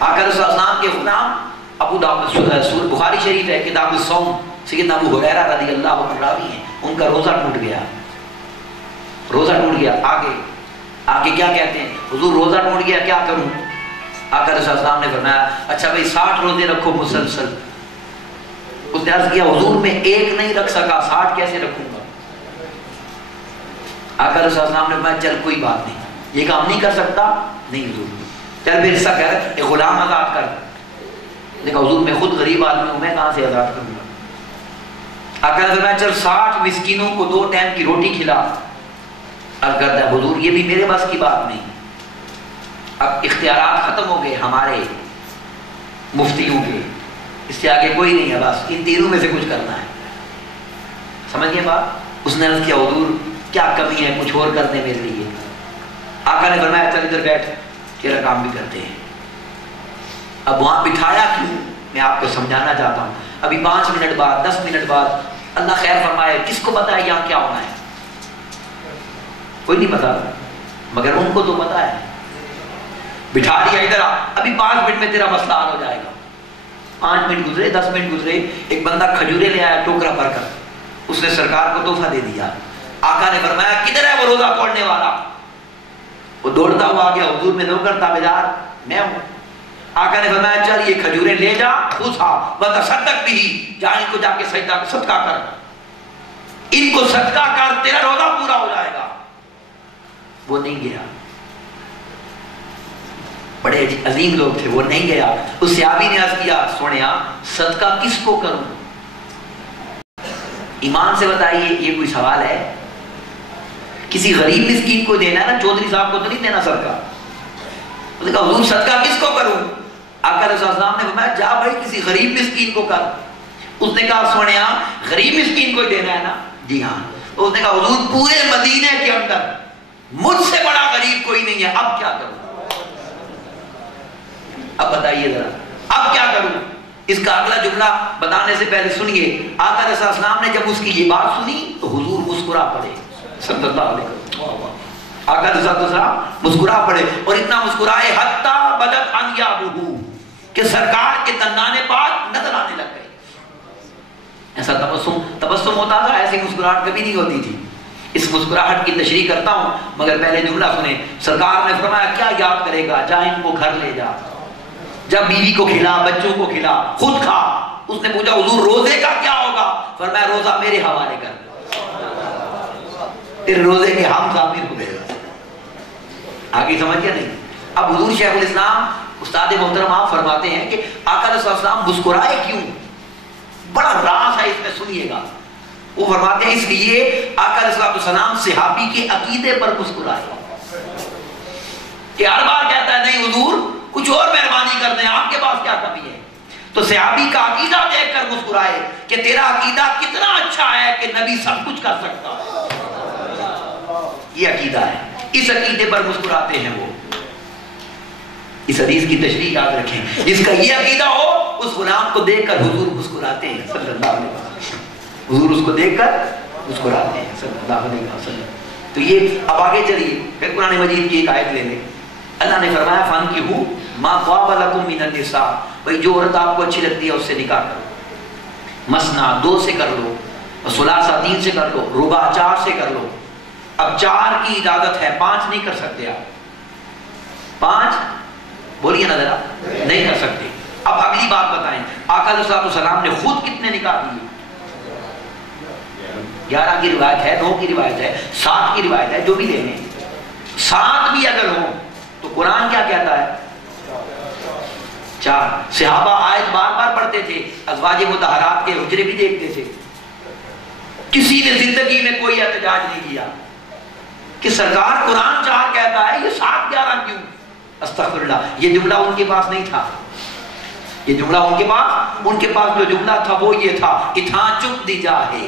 آقا رسول اللہ صلی اللہ علیہ وسلم کے غلام ابو داؤد، بخاری شریف ہے کتاب الصوم، سیدنا ابو ہریرہ رضی اللہ عنہ راوی ہیں، ان کا روزہ ٹوٹ گیا، روزہ ٹوٹ گیا۔ آگے کیا کہتے ہیں، حضور روزہ ٹوٹ گیا کیا کروں؟ آقا رسول اللہ صلی اللہ علیہ وسلم نے فرمایا اچھا بھائی 60 روزے رکھو مسلسل۔ اس نے عرض کیا حضور میں ایک نہیں رکھ سکا، 60 کیسے رکھوں گا؟ آقا رسول اللہ صلی اللہ علیہ وسلم نے فرمایا چل کوئی بات نہیں، یہ کام نہیں کر سکتا، نہیں حضور چل پھر ایسا کر ایک غلام آزاد کر۔ دیکھا حضور میں خود غریب آدمی ہوں، میں کہاں سے آزاد کروں گا؟ آقا نے فرمایا چل 60 مسکینوں کو 2 ٹائم کی روٹی کھلا۔ عرض کرتا ہے حضور یہ بھی میرے بس کی بات نہیں، اب اختیارات ختم ہو گئے ہمارے مفتیوں کے، اس سے آگے کوئی نہیں ہے، بس ان تینوں میں سے کچھ کرنا ہے۔ سمجھئے بات؟ اس نے عرض کیا حضور کیا کمی ہے، کچھ اور کر دیں میرے لیے۔ آقا نے فرمایا چل ادھر بیٹھ، تیرا کام بھی کرتے ہیں۔ اب وہاں بٹھایا کیوں میں آپ کو سمجھانا چاہتا ہوں۔ ابھی 5 منٹ بعد 10 منٹ بعد اللہ خیر فرمائے، کس کو پتا ہے یہاں کیا ہونا ہے؟ کوئی نہیں پتا، مگر ان کو تو پتا ہے۔ بٹھا دیا ادھر آ، ابھی 5 منٹ میں تیرا مسئلہ حل ہو جائے گا۔ 5 منٹ گزرے، 10 منٹ گزرے، ایک بندہ کھجورے لے آیا ٹوکرا بھر کر، اس نے سرکار کو تحفہ دے دیا۔ آقا نے فرمایا کدھر ہے وہ روزہ توڑنے والا؟ وہ دوڑتا ہوا آ گیا، حضور میں نوکر تابعدار میں ہوں۔ آقا نے فرمایا چل یہ کھجورے لے جا، خذھا وتصدق بھی، جا ان کو جا کے سجدہ صدقہ کر، ان کو صدقہ کر، تیرا روزہ پورا ہو جائے گا۔ وہ نہیں گیا، بڑے عظیم لوگ تھے، وہ نہیں گیا۔ اس صحابی نے عرض کیا سونیا صدقہ کس کو کروں؟ ایمان سے بتائیے یہ کوئی سوال ہے؟ کسی غریب مسکین کو دینا ہے نا، چودھری صاحب کو تو نہیں دینا صدقہ۔ اس نے کہا حضور صدقہ کس کو کروں؟ آقا رسول اللہ نے فرمایا جا بھائی کسی غریب مسکین کو کر۔ اس نے کہا سونیا غریب مسکین کو دینا ہے نا؟ جی ہاں۔ اس نے کہا حضور پورے مدینے کے اندر مجھ سے بڑا غریب کوئی نہیں ہے، اب کیا کروں؟ اب بتائیے ذرا اب کیا کروں؟ اس کا اگلا جملہ بتانے سے پہلے سنیے، آقا رسول اللہ صلی اللہ علیہ وسلم نے جب اس کی یہ بات سنی تو حضور مسکرا پڑے صلی اللہ علیہ وسلم۔ آقا رسول اللہ صلی اللہ علیہ وسلم مسکرا پڑے، اور اتنا مسکرائے حتی بدت انیابہ کہ سرکار کے دندان پاک نظر آنے لگ گئے۔ ایسا تبسم ہوتا تھا، ایسی مسکراہٹ کبھی نہیں ہوتی تھی۔ اس مسکراہٹ کی تشریح کرتا ہوں، مگر پہلے جملہ سنیں۔ سرکار نے فرمایا کیا یاد کرے گا، جا ان کو گھر لے جا، جب بیوی کو کھلا، بچوں کو کھلا، خود کھا۔ اس نے پوچھا حضور روزے کا کیا ہوگا؟ فرمایا روزہ میرے حوالے کر، تیرے روزے کے ہم ضامن ہو گئے۔ آگے سمجھ گیا نہیں؟ اب حضور شیخ الاسلام استاد محترم آپ فرماتے ہیں کہ آقا صلی اللہ علیہ وسلم مسکرائے کیوں؟ بڑا راز ہے اس میں، سنیے گا۔ وہ فرماتے ہیں اس لیے آقا علیہ السلام صحابی کے عقیدے پر مسکرائے کہ ہر بار کہتا ہے نہیں حضور کچھ اور مہربانی کر دیں، آپ کے پاس کیا کمی ہے؟ تو صحابی کا عقیدہ دیکھ کر مسکرائے کہ تیرا عقیدہ کتنا اچھا ہے کہ نبی سب کچھ کر سکتا ہے۔ یہ عقیدہ ہے، اس عقیدے پر مسکراتے ہیں وہ۔ اس حدیث کی تشریح یاد رکھیں، جس کا یہ عقیدہ ہو اس غلام کو دیکھ کر حضور مسکراتے ہیں صلی اللہ علیہ وسلم۔ حضور اس کو دیکھ کر مسکراتے ہیں صلی اللہ علیہ وسلم۔ تو یہ اب آگے چلیے، پھر قرآن مجید کی ایک آیت لے لیں۔ اللہ نے فرمایا فانکحوا ما طاب لکم من النساء، بھائی جو عورت آپ کو اچھی لگتی ہے اس سے نکاح کرو، مثنیٰ 2 سے کر لو، ثلاثہ 3 سے کر لو، رباع 4 سے کر لو۔ اب 4 کی اجازت ہے، 5 نہیں کر سکتے آپ، 5 بولیے نا ذرا، نہیں کر سکتے۔ اب اگلی بات بتائیں، آقا علیہ السلام نے خود کتنے نکاح دیے؟ 11 کی روایت ہے، 9 کی روایت ہے، 7 کی روایت ہے، جو بھی لے لیں، 7 بھی اگر ہوں تو قرآن کیا کہتا ہے؟ 4۔ صحابہ آیت بار بار پڑھتے تھے، ازواج مطہرات کے حجرے بھی دیکھتے تھے، کسی نے زندگی میں کوئی احتجاج نہیں کیا کہ سرکار قرآن 4 کہتا ہے، یہ 7 11 کیوں؟ استغفر اللہ، یہ جملہ ان کے پاس نہیں تھا، یہ جملہ ان کے پاس جو جملہ تھا وہ یہ تھا، اتھاں چپ دی جاہے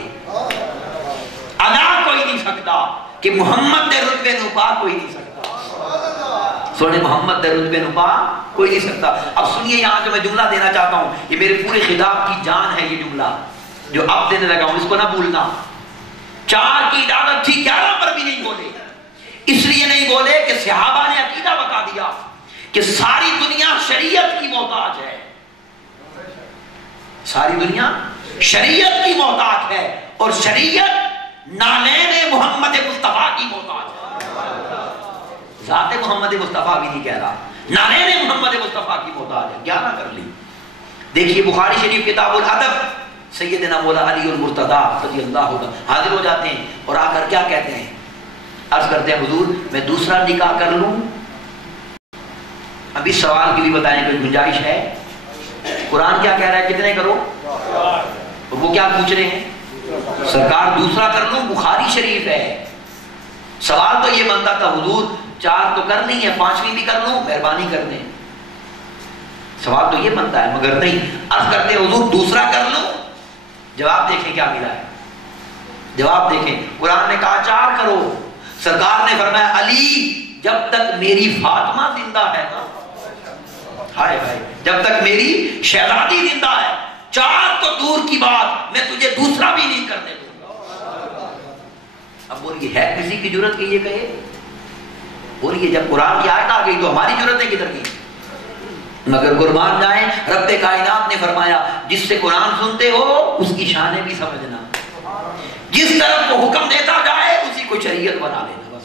ادا کوئی نہیں سکتا کہ محمد دے رتبے نو پا کوئی نہیں سکتا، سونے محمد دے رتبے نو پا کوئی نہیں سکتا۔ اب سنیے یہاں جو میں جملہ دینا چاہتا ہوں، یہ میرے پورے خطاب کی جان ہے، یہ جملہ جو اب دینے لگا ہوں، اس کو نہ بھولنا۔ 4 کی اجازت تھی، 11 پر بھی نہیں بولے، اس لیے نہیں بولے کہ صحابہ نے عقیدہ بتا دیا کہ ساری دنیا شریعت کی محتاج ہے، ساری دنیا شریعت کی محتاج ہے، اور شریعت نالین محمد مصطفیٰ کی محتاج ہے، ذات محمد مصطفیٰ بھی نہیں کہہ رہا، نالین محمد مصطفیٰ کی محتاج ہے۔ 11 کر لی۔ دیکھیے بخاری شریف کتاب الادب، سیدنا مولا علی المرتضیٰ رضی اللہ عنہ حاضر ہو جاتے ہیں اور آ کر کیا کہتے ہیں؟ عرض کرتے ہیں حضور میں دوسرا نکاح کر لوں؟ ابھی سوال کی بھی بتائیں کوئی گنجائش ہے؟ قرآن کیا کہہ رہا ہے؟ کتنے کرو؟ وہ کیا پوچھ رہے ہیں؟ سرکار دوسرا کر لوں؟ بخاری شریف ہے۔ سوال تو یہ بنتا تھا حضور 4 تو کر نہیں ہے، 5ویں بھی کر لوں؟ مہربانی کر دیں، سوال تو یہ بنتا ہے، مگر نہیں۔ عرض کرتے ہیں حضور دوسرا کر لوں؟ جواب دیکھیں کیا ملا ہے، جواب دیکھیں، قرآن نے کہا 4 کرو، سرکار نے فرمایا علی جب تک میری فاطمہ زندہ ہے نا، ہائے ہائے، جب تک میری شہزادی زندہ ہے، 4 تو دور کی بات، میں تجھے دوسرا بھی نہیں کرنے دوں گا۔ اب بولیے ہے کسی کی جرت کہ یہ کہے؟ بولیے جب قرآن کی آیت آ گئی تو ہماری جرتیں کدھر گئی؟ مگر قربان جائیں، رب کائنات نے فرمایا جس سے قرآن سنتے ہو اس کی شانیں بھی سمجھنا، جس طرف وہ حکم دیتا جائے اسی کو شریعت بنا لینا بس۔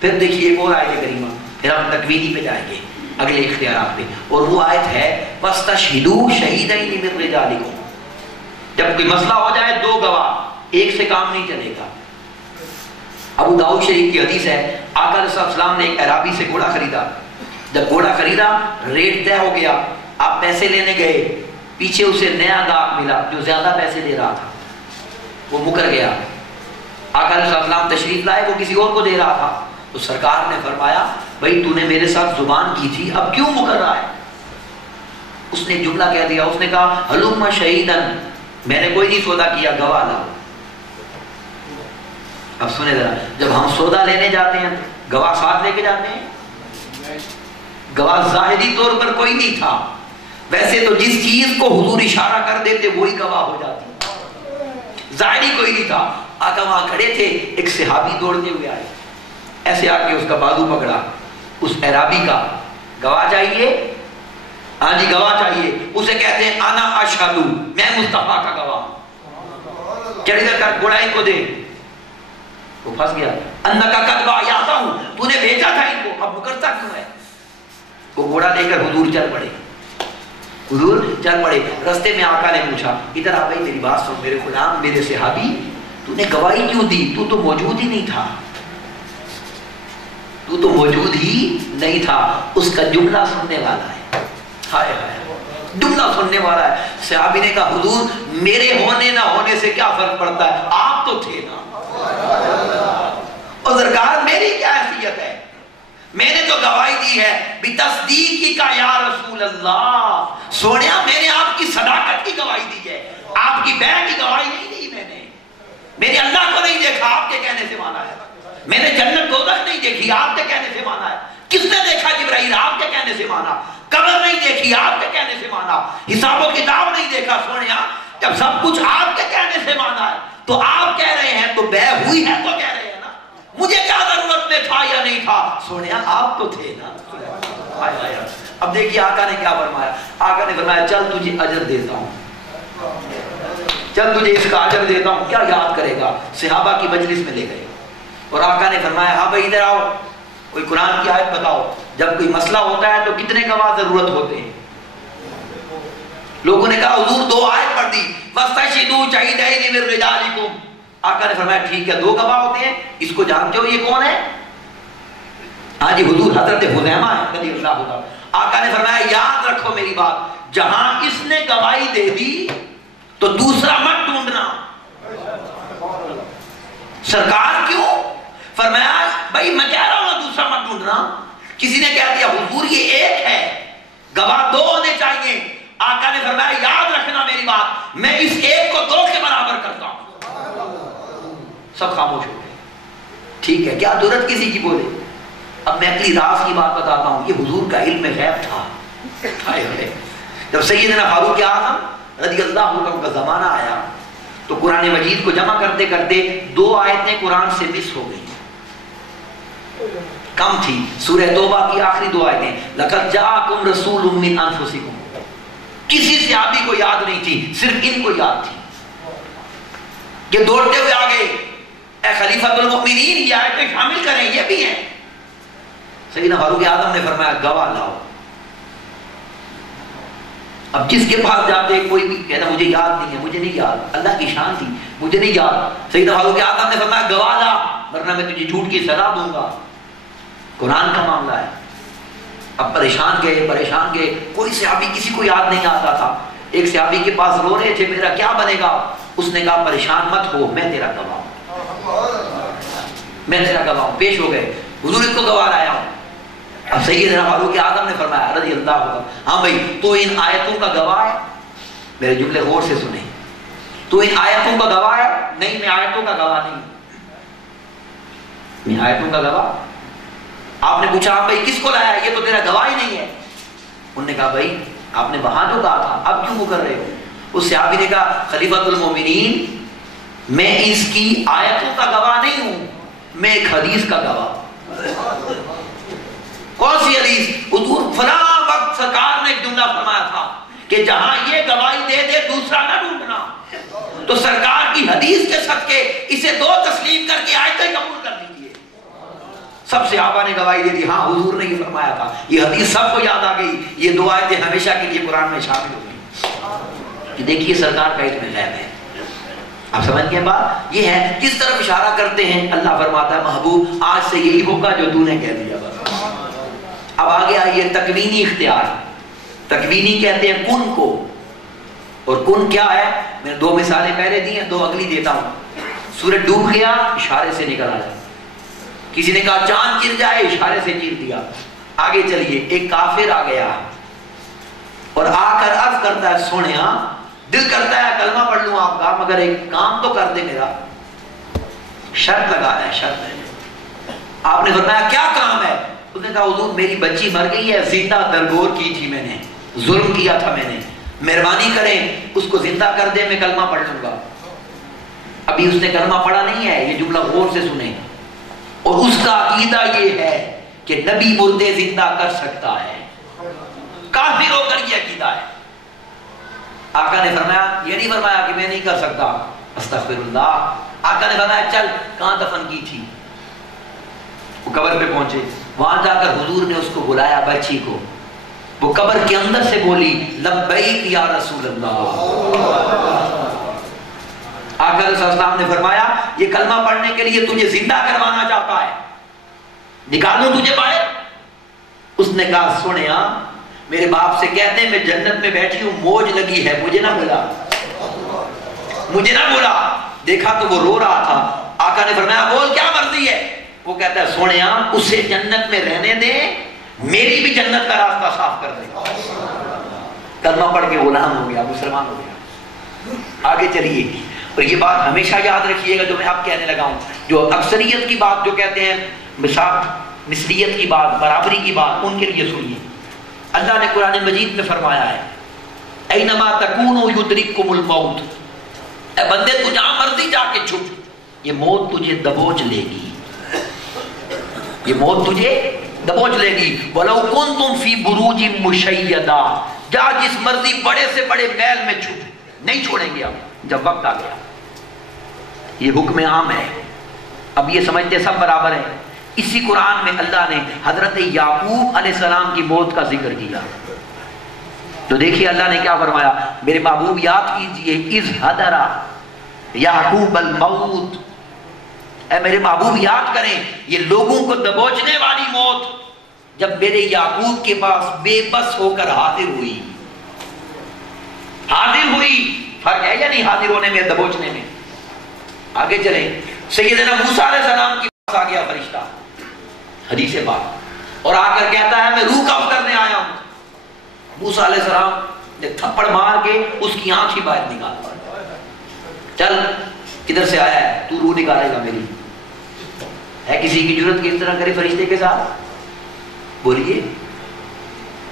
پھر دیکھیے ایک اور آیت کریمہ، پھر ہم تکوینی پہ جائیں گے اگلے اختیارات پہ، اور وہ آیت ہے وَاسْتَشْهِدُوا شَهِيدَيْنِ مِن رِجَالِكُمْ، جب کوئی مسئلہ ہو جائے 2 گواہ، ایک سے کام نہیں چلے گا۔ ابو داؤد شریف کی حدیث ہے، آقا علیہ السلام نے ایک عرابی سے گھوڑا خریدا، جب گھوڑا خریدا ریٹ طے ہو گیا، آپ پیسے لینے گئے، پیچھے اسے نیا گاہک ملا جو زیادہ پیسے دے رہا تھا، وہ مکر گیا، آقا علیہ السلام تشریف لائے، وہ کسی اور کو دے رہا تھا، تو سرکار نے فرمایا بھائی تو نے میرے ساتھ زبان کی تھی، اب کیوں مکر رہا ہے؟ اس نے جملہ کہہ دیا، اس نے کہا ہلم شہیدن، میں نے کوئی نہیں سودا کیا، گواہ لاؤ۔ اب سنیں ذرا، جب ہم سودا لینے جاتے ہیں تو گواہ ساتھ لے کے جاتے ہیں؟ گواہ ظاہری طور پر کوئی نہیں تھا، ویسے تو جس چیز کو حضور اشارہ کر دیتے وہی گواہ ہو جاتی، ظاہری کوئی نہیں تھا۔ آقا وہاں کھڑے تھے، ایک صحابی دوڑتے ہوئے آئے، ایسے آ کے اس کا بازو پکڑا، اس اعرابی کا، گواہ چاہیے؟ ہاں جی گواہ چاہیے۔ اسے کہتے ہیں انا اشہد، میں مصطفیٰ کا گواہ ہوں، چڑھ کر گھوڑا ان کو دے۔ وہ پھنس گیا، انکا قد بعثتا ہوں، تو نے بھیجا تھا ان کو، اب مکرتا کیوں ہے؟ وہ گھوڑا لے کر حضور چل پڑے، حضور چل پڑے۔ رستے میں آقا نے پوچھا ادھر آ بھائی میری بات سن، میرے غلام میرے صحابی، تو نے گواہی کیوں دی؟ تو تو موجود ہی نہیں تھا، تو تو موجود ہی نہیں تھا۔ اس کا جملہ سننے والا ہے، ہائے ہائے جملہ سننے والا ہے۔ صحابی نے کہا حضور میرے ہونے نہ ہونے سے کیا فرق پڑتا ہے، آپ تو تھے نا، اور سرکار میری کیا حیثیت ہے، میں نے تو گواہی دی ہے بتصدیقی کا یا رسول اللہ، سونیا میں نے آپ کی صداقت کی گواہی دی ہے، آپ کی بیع کی گواہی نہیں دی میں نے اللہ کو نہیں دیکھا، آپ کے کہنے سے مانا ہے، میں نے جنت دوزخ نہیں دیکھی، آپ کے کہنے سے مانا ہے، کس نے دیکھا جبرائیل؟ آپ کے کہنے سے مانا، قبر نہیں دیکھی، آپ کے کہنے سے مانا، حساب و کتاب نہیں دیکھا، سونیا جب سب کچھ آپ کے کہنے سے مانا ہے تو آپ کہہ رہے ہیں تو بیع ہوئی ہے تو کہہ رہے ہیں نا، مجھے کیا ضرورت میں تھا یا نہیں تھا، سونیا آپ تو تھے نا۔ اب دیکھیے آقا نے کیا فرمایا، آقا نے فرمایا چل تجھے اجر دیتا ہوں، چل تجھے اس کا اجر دیتا ہوں، کیا یاد کرے گا؟ صحابہ کی مجلس میں لے گئے اور آقا نے فرمایا ہاں بھائی ادھر آؤ، کوئی قرآن کی آیت بتاؤ۔ جب کوئی مسئلہ ہوتا ہے تو کتنے گواہ ضرورت ہوتے ہیں؟ لوگوں نے کہا حضور 2 آیت پڑھ دی، وَاسْتَشْهِدُوا شَهِيدَيْنِ مِن رِجَالِكُمْ. آقا نے فرمایا ٹھیک ہے 2 گواہ ہوتے ہیں. اس کو جانتے ہو یہ کون ہے؟ ہاں جی حضور حضرت حذیمہ ہے رضی اللہ عنہ. آقا نے فرمایا یاد رکھو میری بات، جہاں اس نے گواہی دے دی تو دوسرا مت ڈھونڈنا. سرکار کیوں؟ فرمایا بھائی میں کہہ رہا ہوں دوسرا مت ڈھونڈنا. کسی نے کہہ دیا حضور یہ ایک ہے، گواہ 2 ہونے چاہیے. آقا نے فرمایا یاد رکھنا میری بات، میں اس ایک کو 2 کے برابر کرتا ہوں. سب خاموش ہو گئے. ٹھیک ہے کیا ضرورت کسی کی بولے. اب میں اگلی راز کی بات بتاتا ہوں. یہ حضور کا علم غیب تھا. جب سیدنا فاروق اعظم رضی اللہ عنہ کا زمانہ آیا تو قرآن مجید کو جمع کرتے کرتے 2 آیتیں قرآن سے مس ہو گئی، کم تھی. سورہ توبہ کی آخری 2 آیتیں، لَقَدْ جَاءَكُمْ رَسُولٌ مِّنْ أَنفُسِكُمْ. کسی صحابی کو یاد نہیں تھی، صرف ان کو یاد تھی. کہ دوڑتے ہوئے آگے اے خلیفۃ المؤمنین یہ آیتیں شامل کریں، یہ بھی ہیں. سیدنا فاروق اعظم نے فرمایا گواہ لاؤ. اب جس کے پاس جاتے کوئی بھی کہنا مجھے یاد نہیں ہے، مجھے نہیں یاد، اللہ کی شان تھی مجھے نہیں یاد. سیدنا فاروق اعظم نے فرمایا گواہ لا ورنہ میں تجھے جھوٹ کی سزا دوں گا. قرآن کا معاملہ ہے. اب پریشان گئے. کوئی صحابی کسی کو یاد نہیں آتا تھا. ایک صحابی کے پاس رو رہے تھے میرا کیا بنے گا. اس نے کہا پریشان مت ہو، میں تیرا گواہ ہوں. پیش ہو گئے. حضور اس کو گواہ لایا ہوں. اب سیدنا فاروق اعظم نے فرمایا رضی اللہ عنہ ہاں بھائی تو ان آیتوں کا گواہ ہے. میرے جملے غور سے سنیں. تو ان آیتوں کا گواہ ہے؟ نہیں میں آیتوں کا گواہ نہیں. میں آیتوں کا گواہ. آپ نے پوچھا ہاں بھائی کس کو لایا، یہ تو تیرا گواہ ہی نہیں ہے. انہوں نے کہا بھائی آپ نے وہاں جو کہا تھا اب کیوں کر رہے ہو. اس صحابی نے کہا خلیفۃ المومنین میں اس کی آیتوں کا گواہ نہیں ہوں، میں ایک حدیث کا گواہ. کون سی حدیث؟ حضور فلاں وقت سرکار نے ایک جملہ فرمایا تھا کہ جہاں یہ گواہی دے دے دوسرا نہ ڈھونڈنا. تو سرکار کی حدیث کے صدقے اسے 2 تسلیم کر کے آیتیں قبول کر لیجیے. سب صحابہ نے گواہی دے دی ہاں حضور نے یہ فرمایا تھا. یہ حدیث سب کو یاد آ گئی. یہ 2 آیتیں ہمیشہ کے لیے قرآن میں شامل ہو گئی. کہ دیکھیے سرکار کا علم غیب ہے. آپ سمجھ گئے بات؟ یہ ہے کس طرف اشارہ کرتے ہیں. اللہ فرماتا ہے محبوب آج سے یہی ہوگا جو تو نے کہہ دیا. بس اب آگے آئیے تکوینی اختیار. تکوینی کہتے ہیں کن کو. اور کن کیا ہے؟ میں 2 مثالیں پہلے دی ہیں 2 اگلی دیتا ہوں. سورج ڈوب گیا اشارے سے نکل آیا. کسی نے کہا چاند چر جائے اشارے سے چیر دیا. آگے چلیے ایک کافر آ گیا اور آ کر عرض کرتا ہے سونیا دل کرتا ہے کلمہ پڑھ لوں آپ کا مگر ایک کام تو کر دے میرا. شرط لگا ہے شرط ہے. آپ نے فرمایا کیا کام ہے؟ اس نے کہا حضور میری بچی مر گئی ہے، زندہ درگور کی تھی میں نے، ظلم کیا تھا میں نے، مہربانی کریں اس کو زندہ کر دے میں کلمہ پڑھ لوں گا. ابھی اس نے کلمہ پڑھا نہیں ہے. یہ جملہ غور سے سنیں. اور اس کا عقیدہ یہ ہے کہ نبی مردے زندہ کر سکتا ہے. کافر ہو کر یہ عقیدہ ہے. آقا نے فرمایا یہ نہیں فرمایا کہ میں نہیں کر سکتا، استغفر اللہ. آقا نے فرمایا چل کہاں دفن کی تھی. وہ قبر پہ پہنچے. وہاں جا کر حضور نے اس کو بلایا بچی کو. وہ قبر کے اندر سے بولی لبیک یا رسول اللہ. آقا علیہ السلام نے فرمایا یہ کلمہ پڑھنے کے لیے تجھے زندہ کروانا چاہتا ہے، نکالوں تجھے باہر. اس نے کہا سنیا میرے باپ سے کہتے ہیں میں جنت میں بیٹھی ہوں موج لگی ہے مجھے نہ بولا. دیکھا تو وہ رو رہا تھا. آقا نے فرمایا بول کیا مرضی ہے. وہ کہتا ہے سونیا اسے جنت میں رہنے دے، میری بھی جنت کا راستہ صاف کر دے. کلمہ پڑھ کے غلام ہو گیا، مسلمان ہو گیا. آگے چلیے. اور یہ بات ہمیشہ یاد رکھیے گا جو میں اب کہنے لگا ہوں. جو اکثریت کی بات جو کہتے ہیں مثلیت کی بات، برابری کی بات، ان کے لیے سنیے. اللہ نے قرآن مجید میں فرمایا ہے اینما تکونوا یدرککم الموت. اے بندے تو جہاں مرضی جا کے چھپ، یہ موت تجھے دبوچ لے گی. یہ موت تجھے دبوچ لے گی. وَلَوْ كُنْتُمْ فِي بُرُوجٍ مُشَيَّدَةٍ. جا جس مرضی بڑے سے بڑے محل میں چھپ، نہیں چھوڑیں گے ہم جب وقت آ گیا. یہ حکم عام ہے. اب یہ سمجھتے سب برابر ہیں. اسی قرآن میں اللہ نے حضرت یعقوب علیہ السلام کی موت کا ذکر کیا. تو دیکھیے اللہ نے کیا فرمایا, میرے محبوب یاد کیجئے اذ حضر یعقوب الموت, اے میرے محبوب یاد کریں یہ لوگوں کو دبوچنے والی موت جب میرے یعقوب کے پاس بے بس ہو کر حاضر ہوئی. فرق ہے یا نہیں حاضر ہونے میں, دبوچنے میں؟ آگے چلیں, سیدنا موسیٰ علیہ السلام کے پاس آ گیا فرشتہ, حدیث پاک, اور آ کر کہتا ہے میں روح قبض کرنے آیا ہوں. موسیٰ علیہ السلام نے تھپڑ مار کے اس کی آنکھ ہی باہر نکال, چل کدھر سے آیا ہے تو روح نکالے گا میری. ہے کسی کی جرت کہ اس طرح کرے فرشتے کے ساتھ؟ بولیے,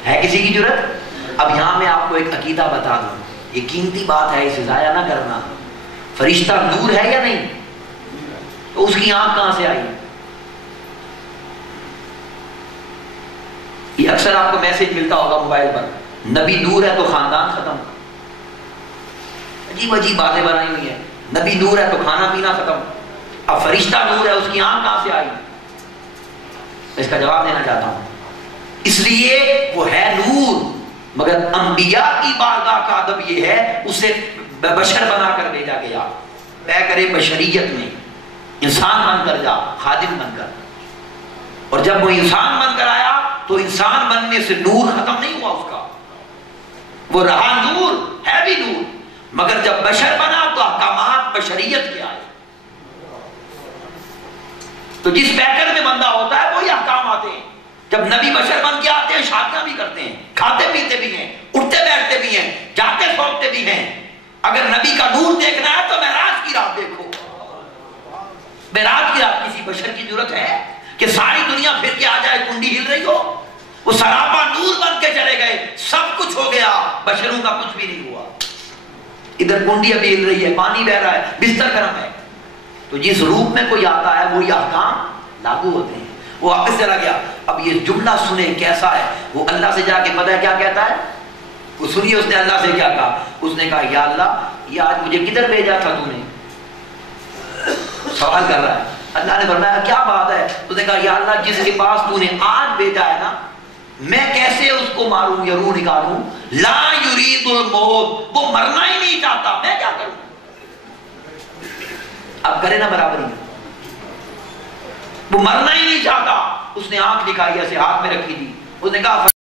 ہے کسی کی جرت؟ اب یہاں میں آپ کو ایک عقیدہ بتا دوں, یہ قیمتی بات ہے, اسے ضائع نہ کرنا. فرشتہ نور ہے یا نہیں؟ تو اس کی آنکھ کہاں سے آئی؟ یہ اکثر آپ کو میسج ملتا ہوگا موبائل پر, نبی نور ہے تو خاندان ختم. عجیب عجیب باتیں بنائی ہوئی ہیں, نبی نور ہے تو کھانا پینا ختم. اب فرشتہ نور ہے, اس کی آنکھ کہاں سے آئی؟ اس کا جواب دینا چاہتا ہوں. اس لیے وہ ہے نور, مگر انبیاء کی بارگاہ کا ادب یہ ہے اسے بشر بنا کر بھیجا گیا. طے کرے بشریت میں, انسان بن کر جا, خادم بن کر. اور جب وہ انسان بن کر آیا تو انسان بننے سے نور ختم نہیں ہوا اس کا, وہ رہا نور, ہے بھی نور, مگر جب بشر بنا تو احکامات بشریت کے آئے. تو جس پیکر میں بندہ ہوتا ہے وہی احکام آتے ہیں. جب نبی بشر بن کے آتے ہیں شادیاں بھی کرتے ہیں, کھاتے پیتے بھی ہیں, اٹھتے بیٹھتے بھی ہیں, جاتے سوتے بھی ہیں. اگر نبی کا نور دیکھنا ہے تو معراج کی رات دیکھو. معراج کی رات کسی بشر کی ضرورت ہے کہ ساری دنیا پھر کے آ جائے کنڈی ہل رہی ہو؟ وہ سراپا نور بن کے چلے گئے, سب کچھ ہو گیا, بشروں کا کچھ بھی نہیں ہوا. ادھر کنڈی ابھی ہل رہی ہے, پانی بہ رہا ہے, بستر گرم ہے. تو جس روپ میں کوئی آتا ہے وہی احکام لاگو ہوتے ہیں. وہ واپس چلا گیا. اب یہ جملہ سنیں کیسا ہے, وہ اللہ سے جا کے پتہ ہے کیا کہتا ہے, وہ سنیے اس نے اللہ سے کیا کہا. اس نے کہا یا اللہ یہ آج مجھے کدھر بھیجا تھا تو نے؟ سوال کر رہا ہے. اللہ نے فرمایا کیا بات ہے؟ اس نے کہا یا اللہ جس کے پاس تو نے آج بھیجا ہے نا, میں کیسے اس کو ماروں یا روح نکالوں؟ لا یرید الموت, وہ مرنا ہی نہیں چاہتا, میں کیا کروں؟ اب کرے نا برابری, وہ مرنا ہی نہیں چاہتا. اس نے آنکھ دکھائی, ایسے ہاتھ میں رکھی تھی. اس نے کہا